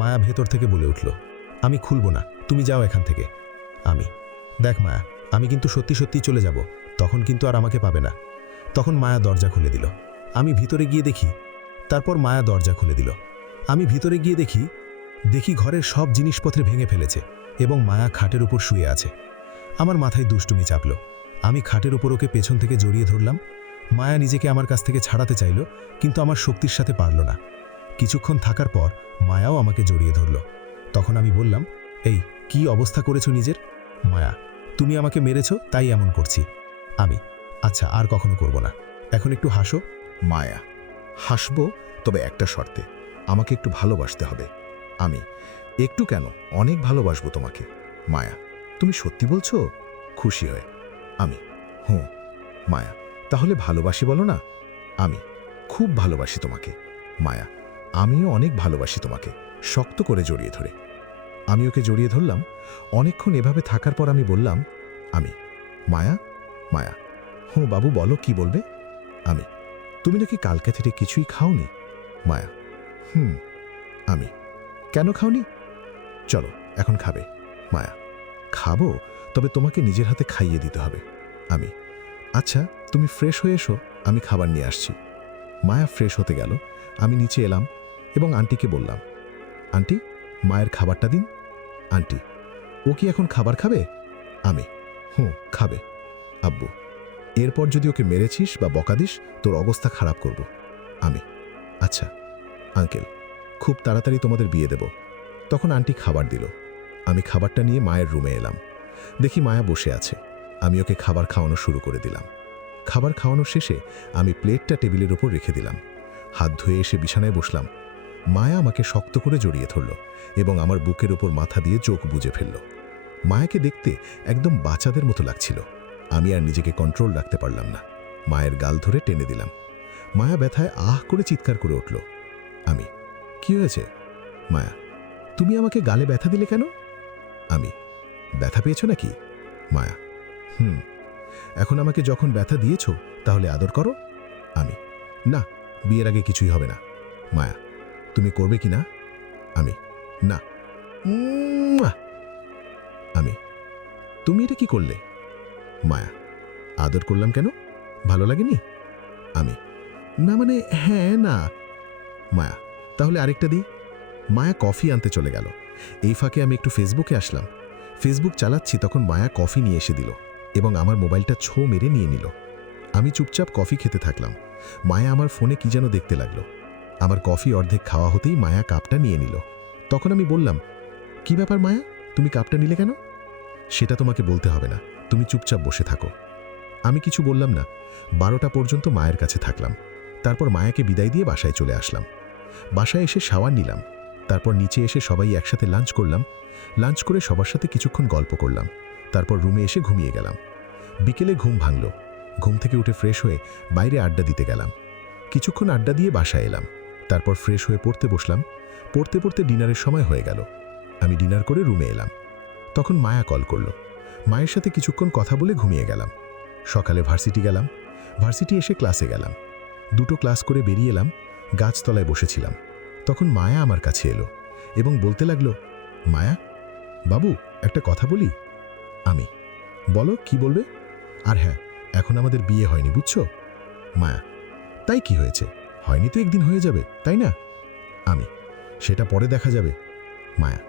মায়া ভেতর থেকে বলে উঠল, আমি খুলব না, তুমি যাও এখান থেকে। আমি, দেখ মায়া, আমি কিন্তু সত্যি সত্যি চলে যাব, তখন কিন্তু আর আমাকে পাবে না। তখন মায়া দরজা খুলে দিল। আমি ভিতরে গিয়ে দেখি, তারপর মায়া দরজা খুলে দিল। আমি ভিতরে গিয়ে দেখি ঘরের সব জিনিসপত্র ভেঙে ফেলেছে এবং মায়া খাটের উপর শুয়ে আছে। আমার মাথায় দুষ্টুমি চাপল। আমি খাটের উপর ওকে পেছন থেকে জড়িয়ে ধরলাম। মায়া নিজেকে আমার কাছ থেকে ছাড়াতে চাইল, কিন্তু আমার শক্তির সাথে পারল না। কিছুক্ষণ থাকার পর মায়াও আমাকে জড়িয়ে ধরল। তখন আমি বললাম, এই, কি অবস্থা করেছো নিজের? মায়া, তুমি আমাকে মেরেছ, তাই এমন করছি। আমি, আচ্ছা আর কখনো করব না, এখন একটু হাসো। মায়া, হাসবো, তবে একটা শর্তে, আমাকে একটু ভালোবাসতে হবে। আমি, একটু কেন, অনেক ভালোবাসবো তোমাকে। মায়া, তুমি সত্যি বলছো? খুশি হয়ে। আমি, হুঁ। মায়া, তাহলে ভালোবাসি বলো না। আমি, খুব ভালোবাসি তোমাকে। মায়া, আমিও অনেক ভালোবাসি তোমাকে। শক্ত করে জড়িয়ে ধরে আমি ওকে জড়িয়ে ধরলাম। অনেকক্ষণ এভাবে থাকার পর আমি বললাম, আমি, মায়া, মায়া, হুঁ বাবু, বলো কি বলবে। আমি, তুমি নাকি কালকে থেকে কিছুই খাওনি। মায়া, আমি, কেন খাওনি? চলো এখন খাবে। মায়া, খাবো, তবে তোমাকে নিজের হাতে খাইয়ে দিতে হবে। আমি, আচ্ছা তুমি ফ্রেশ হয়ে এসো, আমি খাবার নিয়ে আসছি। মায়া ফ্রেশ হতে গেল। আমি নিচে এলাম এবং আন্টিকে বললাম, আন্টি, মায়ের খাবারটা দিন। আন্টি, ও কি এখন খাবার খাবে? আমি, খাবে। আব্বু, এরপর যদি ওকে মেরেছিস বা বকা দিস, তোর অবস্থা খারাপ করব। আমি, আচ্ছা আঙ্কেল, খুব তাড়াতাড়ি তোমাদের বিয়ে দেব। তখন আন্টি খাবার দিল। আমি খাবারটা নিয়ে মায়ের রুমে এলাম। দেখি মায়া বসে আছে। আমি ওকে খাবার খাওয়ানো শুরু করে দিলাম। খাবার খাওয়ানো শেষে আমি প্লেটটা টেবিলের উপর রেখে দিলাম। হাত ধুয়ে এসে বিছানায় বসলাম। মায়া আমাকে শক্ত করে জড়িয়ে ধরল এবং আমার বুকের উপর মাথা দিয়ে চোখ বুজে ফেলল। মায়াকে দেখতে একদম বাচ্চাদের মতো লাগছিল। আমি আর নিজেকে কন্ট্রোল রাখতে পারলাম না। মায়ের গাল ধরে টেনে দিলাম। মায়া ব্যথায় আহ করে চিৎকার করে উঠল। আমি, কি হয়েছে? মায়া, তুমি আমাকে গালে ব্যথা দিলে কেন? আমি, ব্যথা পেয়েছ নাকি? মায়া, এখন আমাকে যখন ব্যথা দিয়েছ তাহলে আদর করো। আমি, না, বিয়ের আগে কিছুই হবে না। মায়া, তুমি করবে কি না? আমি, না। আমি, তুমি এটা কি করলে? মায়া, আদর করলাম কেন? ভালো লাগেনি? আমি, না মানে হ্যাঁ না। মায়া, তাহলে আরেকটা দিই। মায়া কফি আনতে চলে গেল। এই ফাঁকে আমি একটু ফেসবুকে আসলাম। ফেসবুক চালাচ্ছি, তখন মায়া কফি নিয়ে এসে দিল এবং আমার মোবাইলটা ছো মেরে নিয়ে নিল। আমি চুপচাপ কফি খেতে থাকলাম। মায়া আমার ফোনে কি যেন দেখতে লাগলো। আমার কফি অর্ধেক খাওয়া হতেই মায়া কাপটা নিয়ে নিল। তখন আমি বললাম, কি ব্যাপার মায়া, তুমি কাপটা নিলে কেন? সেটা তোমাকে বলতে হবে না, তুমি চুপচাপ বসে থাকো। আমি কিছু বললাম না। 12টা পর্যন্ত মায়ের কাছে থাকলাম। তারপর মায়াকে বিদায় দিয়ে বাসায় চলে আসলাম। বাসায় এসে শাওয়ার নিলাম। তারপর নিচে এসে সবাই একসাথে লাঞ্চ করলাম। লাঞ্চ করে সবার সাথে কিছুক্ষণ গল্প করলাম। তারপর রুমে এসে ঘুমিয়ে গেলাম। বিকেলে ঘুম ভাঙল। ঘুম থেকে উঠে ফ্রেশ হয়ে বাইরে আড্ডা দিতে গেলাম। কিছুক্ষণ আড্ডা দিয়ে বাসায় এলাম। তারপর ফ্রেশ হয়ে পড়তে বসলাম। পড়তে পড়তে ডিনারের সময় হয়ে গেল। আমি ডিনার করে রুমে এলাম। তখন মায়া কল করল। মায়ের সাথে কিছুক্ষণ কথা বলে ঘুমিয়ে গেলাম। সকালে ভার্সিটি গেলাম। ভার্সিটি এসে ক্লাসে গেলাম। 2টো ক্লাস করে বেরিয়ে এলাম। গাছতলায় বসেছিলাম। তখন মায়া আমার কাছে এলো এবং বলতে লাগলো, মায়া, বাবু, একটা কথা বলি। আমি, বলো, কি বলবে? আর হ্যাঁ, এখন আমাদের বিয়ে হয়নি, বুঝছো? মায়া, তাই কি হয়েছে? হয়নি তো একদিন হয়ে যাবে, তাই না? আমি, সেটা পরে দেখা যাবে। মায়া,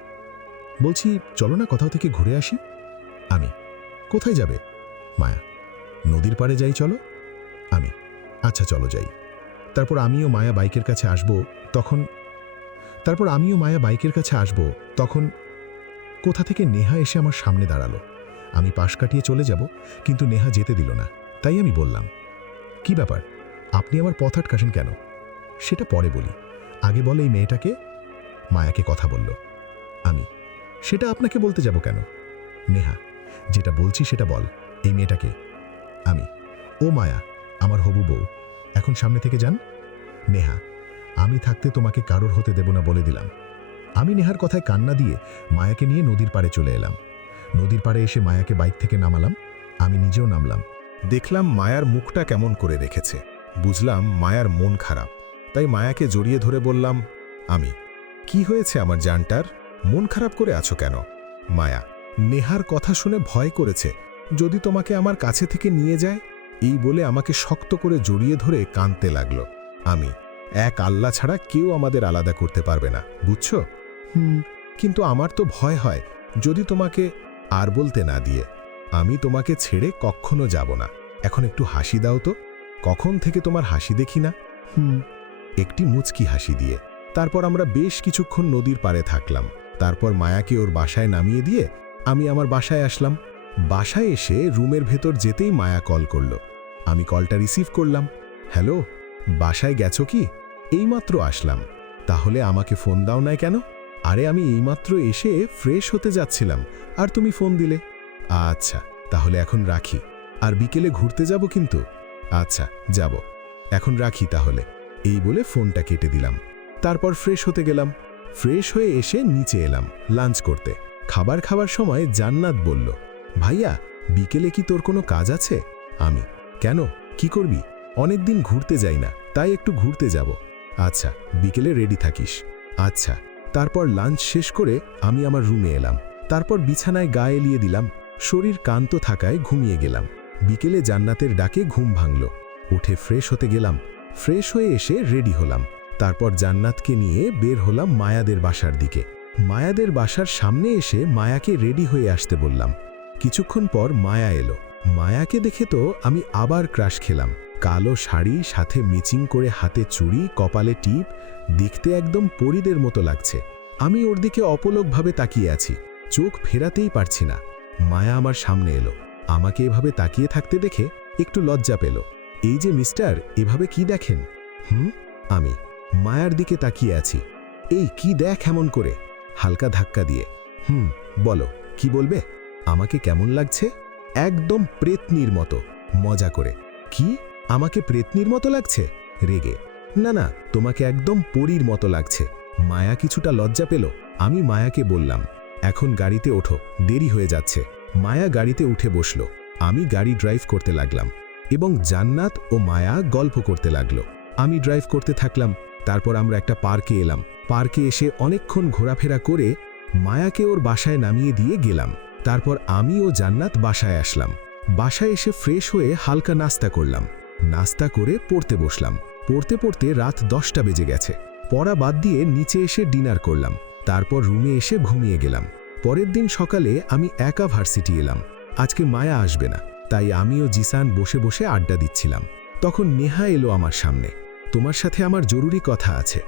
বলছি চলো না কোথাও থেকে ঘুরে আসি। আমি, কোথায় যাবে? মায়া, নদীর পাড়ে যাই চলো। আমি, আচ্ছা চলো যাই। তারপর আমিও মায়া বাইকের কাছে আসবো। তখন কোথা থেকে নেহা এসে আমার সামনে দাঁড়ালো। আমি পাশ কাটিয়ে চলে যাব, কিন্তু নেহা যেতে দিল না। তাই আমি বললাম, কি ব্যাপার, আপনি আমার পথ আটকাছেন কেন? সেটা পরে বলি, আগে বলে এই মেয়েটাকে। মায়াকে কথা বলল। আমি, সেটা আপনাকে বলতে যাব কেন? নেহা, যেটা বলছি সেটা বল, এই মেয়েটাকে। আমি, ও মায়া, আমার হবু বউ। এখন সামনে থেকে যান। নেহা, আমি থাকতে তোমাকে কারোর হতে দেব না বলে দিলাম। আমি নেহার কথায় কান্না দিয়ে মায়াকে নিয়ে নদীর পাড়ে চলে এলাম। নদীর পাড়ে এসে মায়াকে বাইক থেকে নামালাম। আমি নিজেও নামলাম। দেখলাম মায়ার মুখটা কেমন করে রেখেছে। বুঝলাম মায়ার মন খারাপ। তাই মায়াকে জড়িয়ে ধরে বললাম, আমি, কি হয়েছে আমার জানটার? মন খারাপ করে আছো কেন? মায়া, নেহার কথা শুনে ভয় করেছে, যদি তোমাকে আমার কাছে থেকে নিয়ে যায়। এই বলে আমাকে শক্ত করে জড়িয়ে ধরে কাঁদতে লাগলো। আমি, এক আল্লাহ ছাড়া কেউ আমাদের আলাদা করতে পারবে না, বুঝছো? কিন্তু আমার তো ভয় হয়, যদি তোমাকে আর বলতে না দিয়ে। আমি তোমাকে ছেড়ে কখনো যাব না। এখন একটু হাসি দাও তো। কখন থেকে তোমার হাসি দেখি না? একটি মুচকি হাসি দিয়ে। তারপর আমরা বেশ কিছুক্ষণ নদীর পাড়ে থাকলাম। তারপর মায়াকে ওর বাসায় নামিয়ে দিয়ে আমি আমার বাসায় আসলাম। বাসায় এসে রুমের ভেতর যেতেই মায়া কল করল। আমি কলটা রিসিভ করলাম। হ্যালো, বাসায় গেছো কি? এইমাত্র আসলাম। তাহলে আমাকে ফোন দাও নাই কেন? আরে আমি এইমাত্র এসে ফ্রেশ হতে যাচ্ছিলাম, আর তুমি ফোন দিলে। আচ্ছা, তাহলে এখন রাখি। আর বিকেলে ঘুরতে যাব কিন্তু। আচ্ছা, যাব। এখন রাখি তাহলে। এই বলে ফোনটা কেটে দিলাম। তারপর ফ্রেশ হতে গেলাম। ফ্রেশ হয়ে এসে নিচে এলাম লাঞ্চ করতে। খাবার খাওয়ার সময় জান্নাত বলল, ভাইয়া, বিকেলে কি তোর কোনো কাজ আছে? আমি, কেন, কি করবি? অনেকদিন ঘুরতে যাই না, তাই একটু ঘুরতে যাব। আচ্ছা, বিকেলে রেডি থাকিস। আচ্ছা। তারপর লাঞ্চ শেষ করে আমি আমার রুমে এলাম। তারপর বিছানায় গা এলিয়ে দিলাম। শরীর ক্লান্ত থাকায় ঘুমিয়ে গেলাম। বিকেলে জান্নাতের ডাকে ঘুম ভাঙল। উঠে ফ্রেশ হতে গেলাম। ফ্রেশ হয়ে এসে রেডি হলাম। তারপর জান্নাতকে নিয়ে বের হলাম মায়াদের বাসার দিকে। মায়াদের বাসার সামনে এসে মায়াকে রেডি হয়ে আসতে বললাম। কিছুক্ষণ পর মায়া এলো। মায়াকে দেখে তো আমি আবার ক্রাশ খেলাম। কালো শাড়ি, সাথে মিচিং করে হাতে চুড়ি, কপালে টিপ, দেখতে একদম পরীদের মতো লাগছে। আমি ওর দিকে অপলকভাবে তাকিয়ে আছি, চোখ ফেরাতেই পারছি না। মায়া আমার সামনে এলো। আমাকে এভাবে তাকিয়ে থাকতে দেখে একটু লজ্জা পেল। এই যে মিস্টার, এভাবে কি দেখেন? আমি মায়ার দিকে তাকিয়ে আছি। এই কি দেখ এমন করে? হালকা ধাক্কা দিয়ে। বলো, কি বলবে? আমাকে কেমন লাগছে? একদম প্রেতনির মতো। মজা করে। কি? আমাকে প্রেতনির মতো লাগছে? রেগে, না না, তোমাকে একদম পরীর মতো লাগছে। মায়া কিছুটা লজ্জা পেল। আমি মায়াকে বললাম, এখন গাড়িতে ওঠো, দেরি হয়ে যাচ্ছে। মায়া গাড়িতে উঠে বসল। আমি গাড়ি ড্রাইভ করতে লাগলাম এবং জান্নাত ও মায়া গল্প করতে লাগলো। আমি ড্রাইভ করতে থাকলাম। তারপর আমরা একটা পার্কে এলাম। পার্কে এসে অনেকক্ষণ ঘোরাফেরা করে মায়াকে ওর বাসায় নামিয়ে দিয়ে গেলাম। তারপর আমি ও জান্নাত বাসায় আসলাম। বাসায় এসে ফ্রেশ হয়ে হালকা নাস্তা করলাম। নাস্তা করে পড়তে বসলাম। পড়তে পড়তে রাত 10টা বেজে গেছে। পড়া বাদ দিয়ে নিচে এসে ডিনার করলাম। তারপর রুমে এসে ঘুমিয়ে গেলাম। পরের দিন সকালে আমি একা ভার্সিটি এলাম। আজকে মায়া আসবে না, তাই আমি ও জিসান বসে বসে আড্ডা দিচ্ছিলাম। তখন নেহা এলো আমার সামনে। তোমার সাথে আমার জরুরি কথা আছে।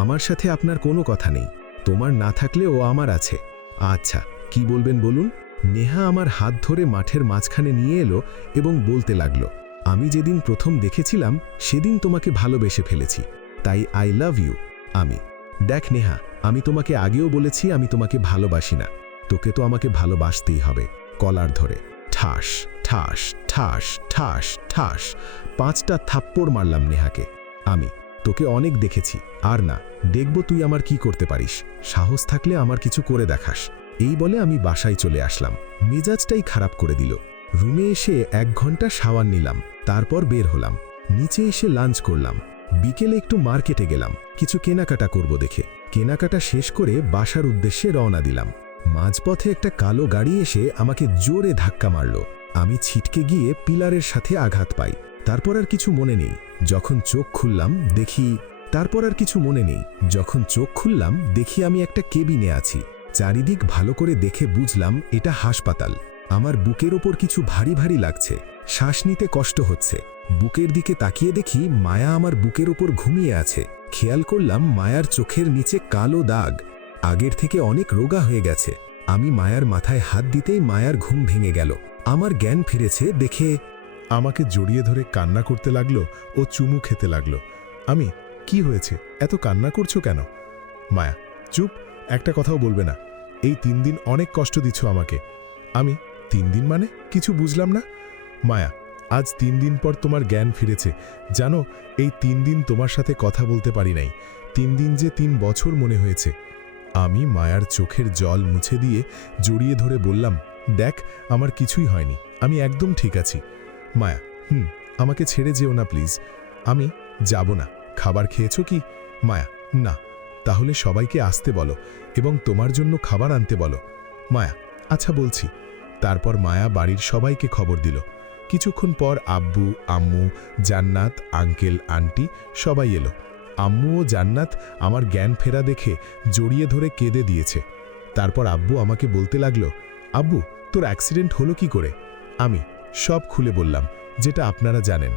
আমার সাথে আপনার কোনো কথা নেই। তোমার না থাকলে ও আমার আছে। আচ্ছা, কি বলবেন বলুন। নেহা আমার হাত ধরে মাঠের মাঝখানে নিয়ে এলো এবং বলতে লাগলো, আমি যেদিন প্রথম দেখেছিলাম সেদিন তোমাকে ভালোবেসে ফেলেছি, তাই আই লাভ ইউ। আমি, দেখ নেহা, আমি তোমাকে আগেও বলেছি আমি তোমাকে ভালোবাসি না। তোকে তো আমাকে ভালোবাসতেই হবে। কলার ধরে ঠাস ঠাস ঠাস ঠাস ঠাস 5টা থাপ্পড় মারলাম নেহাকে। আমি, তোকে অনেক দেখেছি, আর না, দেখব তুই আমার কি করতে পারিস। সাহস থাকলে আমার কিছু করে দেখাস। এই বলে আমি বাসায় চলে আসলাম। মেজাজটাই খারাপ করে দিল। রুমে এসে 1 ঘন্টা শাওয়ার নিলাম। তারপর বের হলাম। নিচে এসে লাঞ্চ করলাম। বিকেলে একটু মার্কেটে গেলাম, কিছু কেনাকাটা করব দেখে। কেনাকাটা শেষ করে বাসার উদ্দেশ্যে রওনা দিলাম। মাঝপথে একটা কালো গাড়ি এসে আমাকে জোরে ধাক্কা মারল। আমি ছিটকে গিয়ে পিলারের সাথে আঘাত পাই। তারপর আর কিছু মনে নেই। যখন চোখ খুললাম দেখি আমি একটা কেবিনে আছি। চারিদিক ভালো করে দেখে বুঝলাম এটা হাসপাতাল। আমার বুকের ওপর কিছু ভারী ভারী লাগছে। শ্বাস নিতে কষ্ট হচ্ছে। বুকের দিকে তাকিয়ে দেখি মায়া আমার বুকের ওপর ঘুমিয়ে আছে। খেয়াল করলাম মায়ার চোখের নিচে কালো দাগ, আগের থেকে অনেক রোগা হয়ে গেছে। আমি মায়ার মাথায় হাত দিতেই মায়ার ঘুম ভেঙে গেল। আমার জ্ঞান ফিরেছে দেখে আমাকে জড়িয়ে ধরে কান্না করতে লাগলো ও চুমু খেতে লাগলো। আমি, কি হয়েছে, এত কান্না করছো কেন? মায়া, চুপ, একটা কথাও বলবে না। এই 3 দিন অনেক কষ্ট দিচ্ছ আমাকে। আমি, 3 দিন মানে? কিছু বুঝলাম না। মায়া, আজ 3 দিন পর তোমার জ্ঞান ফিরেছে। জানো, এই 3 দিন তোমার সাথে কথা বলতে পারি নাই। 3 দিন যে 3 বছর মনে হয়েছে। আমি মায়ার চোখের জল মুছে দিয়ে জড়িয়ে ধরে বললাম, দেখ, আমার কিছুই হয়নি, আমি একদম ঠিক আছি। মায়া, আমাকে ছেড়ে যেও না প্লিজ। আমি, যাব না। খাবার খেয়েছো কি? মায়া, না। তাহলে সবাইকে আসতে বলো এবং তোমার জন্য খাবার আনতে বলো। মায়া, আচ্ছা বলছি। তারপর মায়া বাড়ির সবাইকে খবর দিল। কিছুক্ষণ পর আব্বু, আম্মু, জান্নাত, আঙ্কেল, আন্টি সবাই এলো। আম্মু ও জান্নাত আমার জ্ঞান ফেরা দেখে জড়িয়ে ধরে কেঁদে দিয়েছে। তারপর আব্বু আমাকে বলতে লাগলো, আব্বু, তোর অ্যাক্সিডেন্ট হলো কি করে? আমি সব খুলে বললাম, যেটা আপনারা জানেন।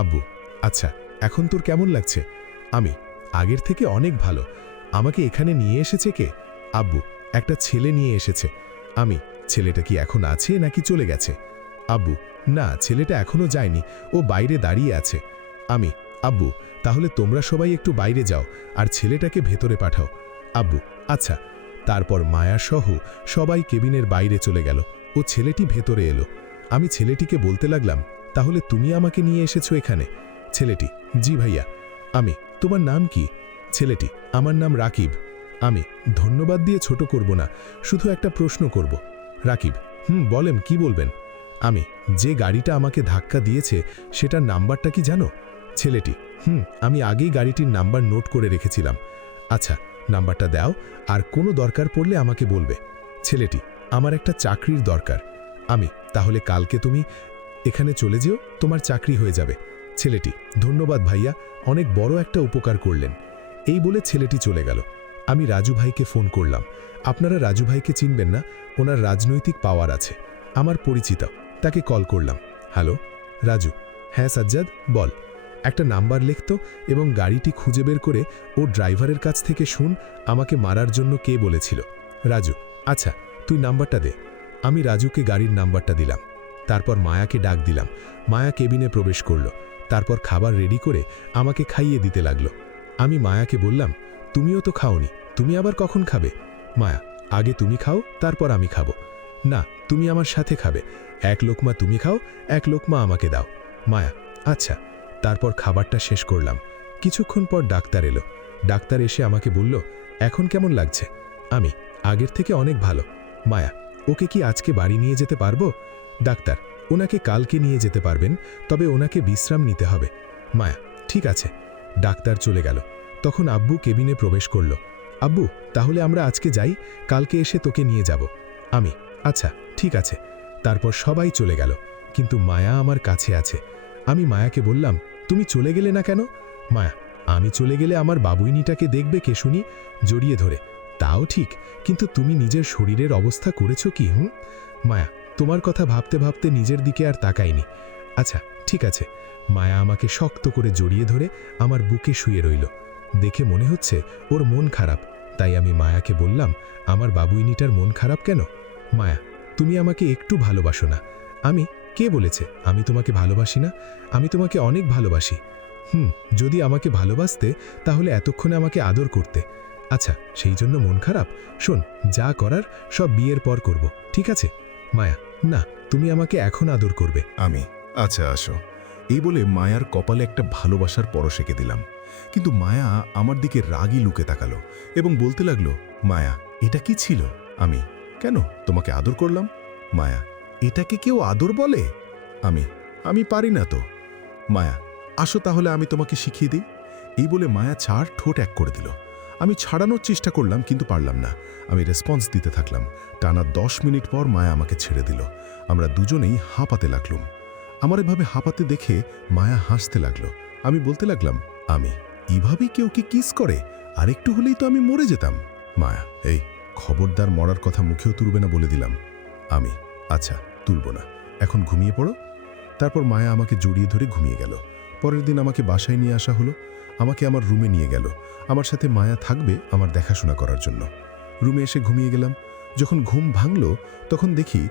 আব্বু, আচ্ছা, এখন তোর কেমন লাগছে? আমি, আগের থেকে অনেক ভালো। আমাকে এখানে নিয়ে এসেছে কে? আব্বু, একটা ছেলে নিয়ে এসেছে। আমি, ছেলেটা কি এখন আছে নাকি চলে গেছে? আব্বু, না, ছেলেটা এখনো যায়নি, ও বাইরে দাঁড়িয়ে আছে। আমি, আব্বু, তাহলে তোমরা সবাই একটু বাইরে যাও আর ছেলেটাকে ভেতরে পাঠাও। আব্বু, আচ্ছা। তারপর মায়া সহ সবাই কেবিনের বাইরে চলে গেল ও ছেলেটি ভেতরে এলো। আমি ছেলেটিকে বলতে লাগলাম, তাহলে তুমি আমাকে নিয়ে এসেছো এখানে? ছেলেটি, জি ভাইয়া। আমি, তোমার নাম কি? ছেলেটি, আমার নাম রাকিব। আমি, ধন্যবাদ দিয়ে ছোট করব না, শুধু একটা প্রশ্ন করব। রাকিব, বলেন, কি বলবেন? আমি, যে গাড়িটা আমাকে ধাক্কা দিয়েছে সেটার নাম্বারটা কি জানো? ছেলেটি, আমি আগেই গাড়িটির নাম্বার নোট করে রেখেছিলাম। আচ্ছা, নাম্বারটা দাও, আর কোনো দরকার পড়লে আমাকে বলবে। ছেলেটি, আমার একটা চাকরির দরকার। আমি, তাহলে কালকে তুমি এখানে চলে যেও, তোমার চাকরি হয়ে যাবে। ছেলেটি, ধন্যবাদ ভাইয়া, অনেক বড় একটা উপকার করলেন। এই বলে ছেলেটি চলে গেল। আমি রাজু ভাইকে ফোন করলাম। আপনারা রাজু ভাইকে চিনবেন না, ওনার রাজনৈতিক পাওয়ার আছে, আমার পরিচিত। তাকে কল করলাম। হ্যালো রাজু। হ্যাঁ সাজ্জাদ, বল। একটা নাম্বার লিখতো এবং গাড়িটি খুঁজে বের করে ও ড্রাইভারের কাছ থেকে শুন আমাকে মারার জন্য কে বলেছিল। রাজু, আচ্ছা, তুই নাম্বারটা দে। আমি রাজুকে গাড়ির নাম্বারটা দিলাম। তারপর মায়াকে ডাক দিলাম। মায়া কেবিনে প্রবেশ করল। তারপর খাবার রেডি করে আমাকে খাইয়ে দিতে লাগলো। আমি মায়াকে বললাম, তুমিও তো খাওনি, তুমি আবার কখন খাবে? মায়া, আগে তুমি খাও, তারপর আমি খাবো। না, তুমি আমার সাথে খাবে। 1 লোকমা তুমি খাও, 1 লোকমা আমাকে দাও। মায়া, আচ্ছা। তারপর খাবারটা শেষ করলাম। কিছুক্ষণ পর ডাক্তার এলো। ডাক্তার এসে আমাকে বলল, এখন কেমন লাগছে? আমি, আগের থেকে অনেক ভালো। মায়া, ওকে কি আজকে বাড়ি নিয়ে যেতে পারবো? ডাক্তার, ওনাকে কালকে নিয়ে যেতে পারবেন, তবে ওনাকে বিশ্রাম নিতে হবে। মায়া, ঠিক আছে। ডাক্তার চলে গেল। তখন আব্বু কেবিনে প্রবেশ করল। আব্বু, তাহলে আমরা আজকে যাই, কালকে এসে তোকে নিয়ে যাব। আমি, আচ্ছা ঠিক আছে। তারপর সবাই চলে গেল, কিন্তু মায়া আমার কাছে আছে। আমি মায়াকে বললাম, তুমি চলে গেলে না কেন? মায়া, আমি চলে গেলে আমার বাবুইনিটাকে দেখবে কে শুনি? জড়িয়ে ধরে, তাও ঠিক, কিন্তু তুমি নিজের শরীরের অবস্থা করেছো কি? মায়া, তোমার কথা ভাবতে ভাবতে নিজের দিকে আর তাকাইনি। আচ্ছা ঠিক আছে। মায়া আমাকে শক্ত করে জড়িয়ে ধরে আমার বুকে শুয়ে রইল। দেখে মনে হচ্ছে ওর মন খারাপ, তাই আমি মায়াকে বললাম, আমার বাবুইনিটার মন খারাপ কেন? মায়া, তুমি আমাকে একটু ভালোবাসো না। আমি, কে বলেছে আমি তোমাকে ভালোবাসি না? আমি তোমাকে অনেক ভালোবাসি। যদি আমাকে ভালোবাসতে তাহলে এতক্ষণে আমাকে আদর করতে। আচ্ছা, সেই জন্য মন খারাপ? শোন, যা করার সব বিয়ের পর করব, ঠিক আছে? মায়া, না, তুমি আমাকে এখন আদর করবে। আমি, আচ্ছা আসো। এই বলে মায়ার কপালে একটা ভালোবাসার পরশ এঁকে দিলাম। কিন্তু মায়া আমার দিকে রাগী লুকে তাকালো এবং বলতে লাগলো, মায়া, এটা কি ছিল? আমি, কেন, তোমাকে আদর করলাম। মায়া, এটাকে কেউ আদর বলে? আমি পারি না তো। মায়া, আসো তাহলে আমি তোমাকে শিখিয়ে দিই। এই বলে মায়া ছাড় ঠোঁট এক করে দিল। আমি ছাড়ানোর চেষ্টা করলাম, কিন্তু পারলাম না। আমি রেসপন্স দিতে থাকলাম। টানা 10 মিনিট পর মায়া আমাকে ছেড়ে দিল। আমরা দুজনেই হাঁপাতে লাগলাম। আমার এভাবে হাঁপাতে দেখে মায়া হাসতে লাগলো। আমি বলতে লাগলাম, আমি, এভাবেই কেউ কি কিস করে? আর একটু হলেই তো আমি মরে যেতাম। মায়া, এই খবরদার মরার কথা মুখেও তুলবে না বলে দিলাম। আমি, আচ্ছা তুলব না, এখন ঘুমিয়ে পড়ো। তারপর মায়া আমাকে জড়িয়ে ধরে ঘুমিয়ে গেল। পরের দিন আমাকে বাসায় নিয়ে আসা হলো। আমাকে আমার রুমে নিয়ে গেল। আমার সাথে মায়া থাকবে আমার দেখাশোনা করার জন্য। রুমে এসে ঘুমিয়ে গেলাম। যখন ঘুম ভাঙল তখন দেখি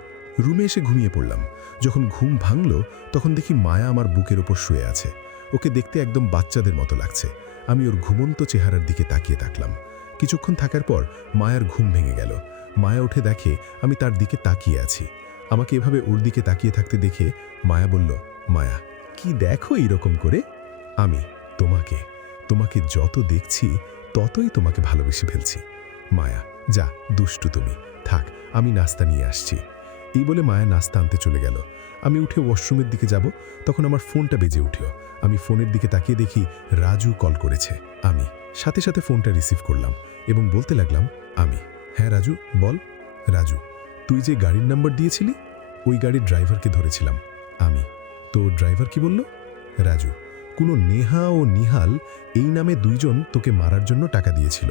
রুমে এসে ঘুমিয়ে পড়লাম। যখন ঘুম ভাঙল তখন দেখি মায়া আমার বুকের ওপর শুয়ে আছে। ওকে দেখতে একদম বাচ্চাদের মতো লাগছে। আমি ওর ঘুমন্ত চেহারার দিকে তাকিয়ে থাকলাম। কিছুক্ষণ থাকার পর মায়ার ঘুম ভেঙে গেল। মায়া উঠে দেখে আমি তার দিকে তাকিয়ে আছি। আমাকে এভাবে ওর দিকে তাকিয়ে থাকতে দেখে মায়া বলল, মায়া, কি দেখো এইরকম করে? আমি, তোমাকে যত দেখছি ততই তোমাকে ভালোবেসে ফেলছি। মায়া, যা দুষ্টু তুমি, থাক, আমি নাস্তা নিয়ে আসছি। এই বলে মায়া নাস্তা আনতে চলে গেল। আমি উঠে ওয়াশরুমের দিকে যাব, তখন আমার ফোনটা বেজে উঠল। আমি ফোনের দিকে তাকিয়ে দেখি রাজু কল করেছে। আমি সাথে সাথে ফোনটা রিসিভ করলাম এবং বলতে লাগলাম, আমি, হ্যাঁ রাজু, বল। রাজু, তুই যে গাড়ির নাম্বার দিয়েছিলি ওই গাড়ির ড্রাইভারকে ধরেছিলাম। আমি, তো ড্রাইভার কি বলল? রাজু, কোনো নেহা ও নিহাল এই নামে দুইজন তোকে মারার জন্য টাকা দিয়েছিল,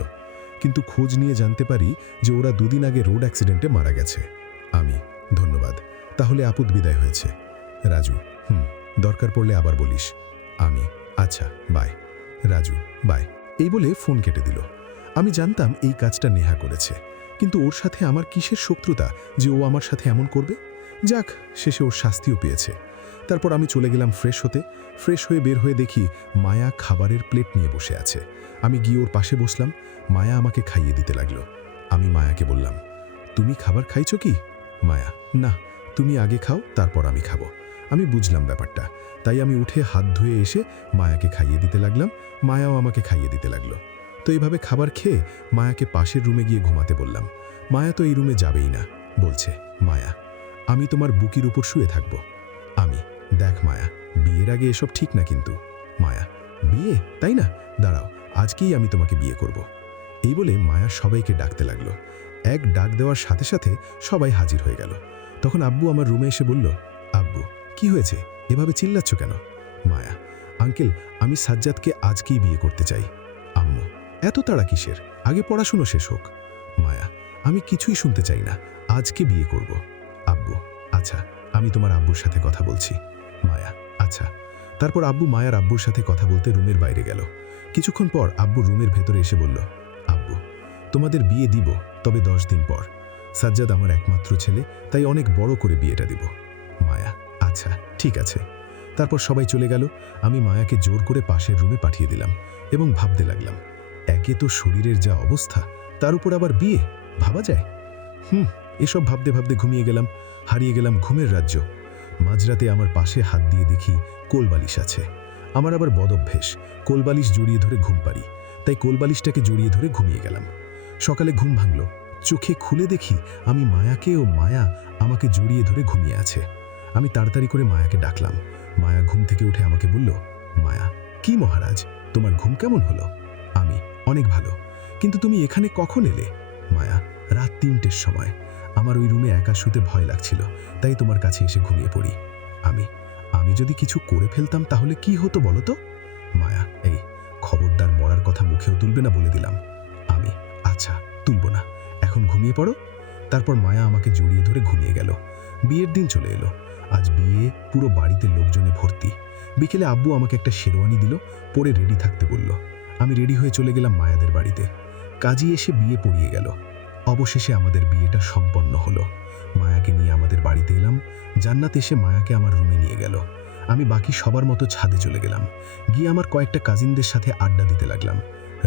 কিন্তু খোঁজ নিয়ে জানতে পারি যে ওরা দুদিন আগে রোড অ্যাক্সিডেন্টে মারা গেছে। আমি, ধন্যবাদ, তাহলে আপদ বিদায় হয়েছে। রাজু, দরকার পড়লে আবার বলিস। আমি, আচ্ছা, বাই। রাজু, বাই। এই বলে ফোন কেটে দিল। আমি জানতাম এই কাজটা নেহা করেছে, কিন্তু ওর সাথে আমার কিসের শত্রুতা যে ও আমার সাথে এমন করবে? যাক, শেষে ওর শাস্তিও পেয়েছে। তারপর আমি চলে গেলাম ফ্রেশ হতে। ফ্রেশ হয়ে বের হয়ে দেখি মায়া খাবারের প্লেট নিয়ে বসে আছে। আমি গিয়ে ওর পাশে বসলাম। মায়া আমাকে খাইয়ে দিতে লাগলো। আমি মায়াকে বললাম, তুমি খাবার খাইছো কি? মায়া, না, তুমি আগে খাও, তারপর আমি খাবো। আমি বুঝলাম ব্যাপারটা, তাই আমি উঠে হাত ধুয়ে এসে মায়াকে খাইয়ে দিতে লাগলাম। মায়াও আমাকে খাইয়ে দিতে লাগলো। তো এইভাবে খাবার খেয়ে মায়াকে পাশের রুমে গিয়ে ঘুমাতে বললাম। মায়া তো এই রুমে যাবেই না, বলছে, মায়া, আমি তোমার বুকের উপর শুয়ে থাকবো। আমি, দেখ মায়া, বিয়ের আগে এসব ঠিক না কিন্তু। মায়া, বিয়ে, তাই না? দাঁড়াও, আজকেই আমি তোমাকে বিয়ে করব। এই বলে মায়া সবাইকে ডাকতে লাগলো। এক ডাক দেওয়ার সাথে সাথে সবাই হাজির হয়ে গেল। তখন আব্বু আমার রুমে এসে বলল, আব্বু, কি হয়েছে, এভাবে চিল্লাচ্ছ কেন? মায়া, আঙ্কেল, আমি সাজ্জাদকে আজকেই বিয়ে করতে চাই। আম্মু, এত তাড়া কিসের, আগে পড়াশুনো শেষ হোক। মায়া, আমি কিছুই শুনতে চাই না, আজকে বিয়ে করব। আব্বু, আচ্ছা, আমি তোমার আব্বুর সাথে কথা বলছি। মায়া, আচ্ছা। তারপর আব্বু মায়ার আব্বুর সাথে কথা বলতে রুমের বাইরে গেল। কিছুক্ষণ পর আব্বু রুমের ভেতরে এসে বলল, আব্বু, তোমাদের বিয়ে দিব, তবে 10 দিন পর। সাজ্জাদ আমার একমাত্র ছেলে, তাই অনেক বড় করে বিয়েটা দিব। মায়া, আচ্ছা ঠিক আছে। তারপর সবাই চলে গেল। আমি মায়াকে জোর করে পাশের রুমে পাঠিয়ে দিলাম এবং ভাবতে লাগলাম, একে তো শরীরের যা অবস্থা, তার উপর আবার বিয়ে, ভাবা যায়? এসব ভাবতে ভাবতে ঘুমিয়ে গেলাম। হারিয়ে গেলাম ঘুমের রাজ্য। মাঝরাতে আমার পাশে হাত দিয়ে দেখি কোলবালিশ আছে। আমার আবার বদঅভ্যেস, কোলবালিশ জড়িয়ে ধরে ঘুম পারি, তাই কোলবালিশটাকে জড়িয়ে ধরে ঘুমিয়ে গেলাম। সকালে ঘুম ভাঙল, চোখে খুলে দেখি আমি মায়াকে ও মায়া আমাকে জড়িয়ে ধরে ঘুমিয়ে আছে। আমি তাড়াতাড়ি করে মায়াকে ডাকলাম। মায়া ঘুম থেকে উঠে আমাকে বলল, মায়া, কি মহারাজ, তোমার ঘুম কেমন হলো? আমি, অনেক ভালো, কিন্তু তুমি এখানে কখন এলে? মায়া, রাত ৩টের সময়। আমার ওই রুমে একা শুতে ভয় লাগছিল, তাই তোমার কাছে এসে ঘুমিয়ে পড়ি। আমি যদি কিছু করে ফেলতাম তাহলে কি হতো বলো তো? মায়া, এই খবরদার মরার কথা মুখেও তুলবে না বলে দিলাম। আমি, আচ্ছা তুলব না, এখন ঘুমিয়ে পড়ো। তারপর মায়া আমাকে জড়িয়ে ধরে ঘুমিয়ে গেল। বিয়ের দিন চলে এলো। আজ বিয়ে, পুরো বাড়িতে লোকজনে ভর্তি। বিকেলে আব্বু আমাকে একটা শেরওয়ানি দিল, পরে রেডি থাকতে বলল। আমি রেডি হয়ে চলে গেলাম মায়াদের বাড়িতে। কাজী এসে বিয়ে পড়িয়ে গেল। অবশেষে আমাদের বিয়েটা সম্পন্ন হলো। মায়াকে নিয়ে আমাদের বাড়িতে এলাম। জান্নাত এসে মায়াকে আমার রুমে নিয়ে গেল। আমি বাকি সবার মতো ছাদে চলে গেলাম। গিয়ে আমার কয়েকটা কাজিনদের সাথে আড্ডা দিতে লাগলাম।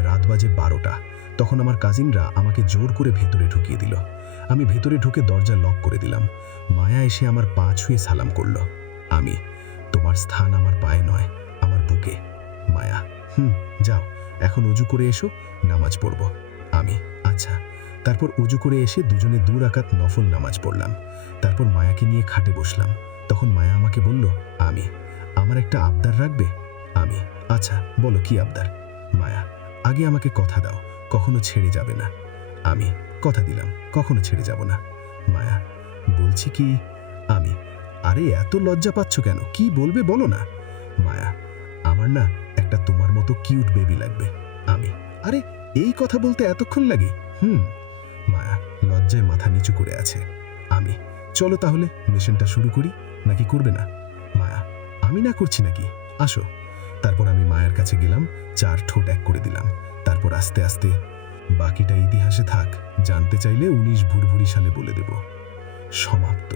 রাত বাজে 12টা। তখন আমার কাজিনরা আমাকে জোর করে ভেতরে ঢুকিয়ে দিল। আমি ভেতরে ঢুকে দরজা লক করে দিলাম। মায়া এসে আমার পা ছুঁয়ে সালাম করল। আমি, তোমার স্থান আমার পায়ে নয়, আমার বুকে। মায়া, যাও, এখন অজু করে এসো, নামাজ পড়ব। আমি, আচ্ছা। তারপর অজু করে এসে দুজনে 2 রাকাত নফল নামাজ পড়লাম। তারপর মায়াকে নিয়ে খাটে বসলাম। তখন মায়া আমাকে বলল, আমার একটা আবদার রাখবে? আমি, আচ্ছা বলো, কি আবদার? মায়া, আগে আমাকে কথা দাও, কখনো ছেড়ে যাবে না। আমি, কথা দিলাম, কখনো ছেড়ে যাব না। মায়া, বলছি কি? আমি, আরে এত লজ্জা পাচ্ছ কেন, কি বলবে বলো না। মায়া, আমার না একটা তোমার মতো কিউট বেবি লাগবে। আমি, আরে এই কথা বলতে এতক্ষণ লাগে? মায়া লজ্জায় মাথা নিচু করে আছে। আমি, চলো তাহলে মিশনটা শুরু করি, নাকি করবে না? মায়া, আমি না করছি নাকি, আসো। তারপর আমি মায়ের কাছে গেলাম, 4 ঠোঁট এক করে দিলাম। তারপর আস্তে আস্তে, বাকিটা ইতিহাসে থাক, জানতে চাইলে 19 ভুরভুরি সালে বলে দেব। সমাপ্ত।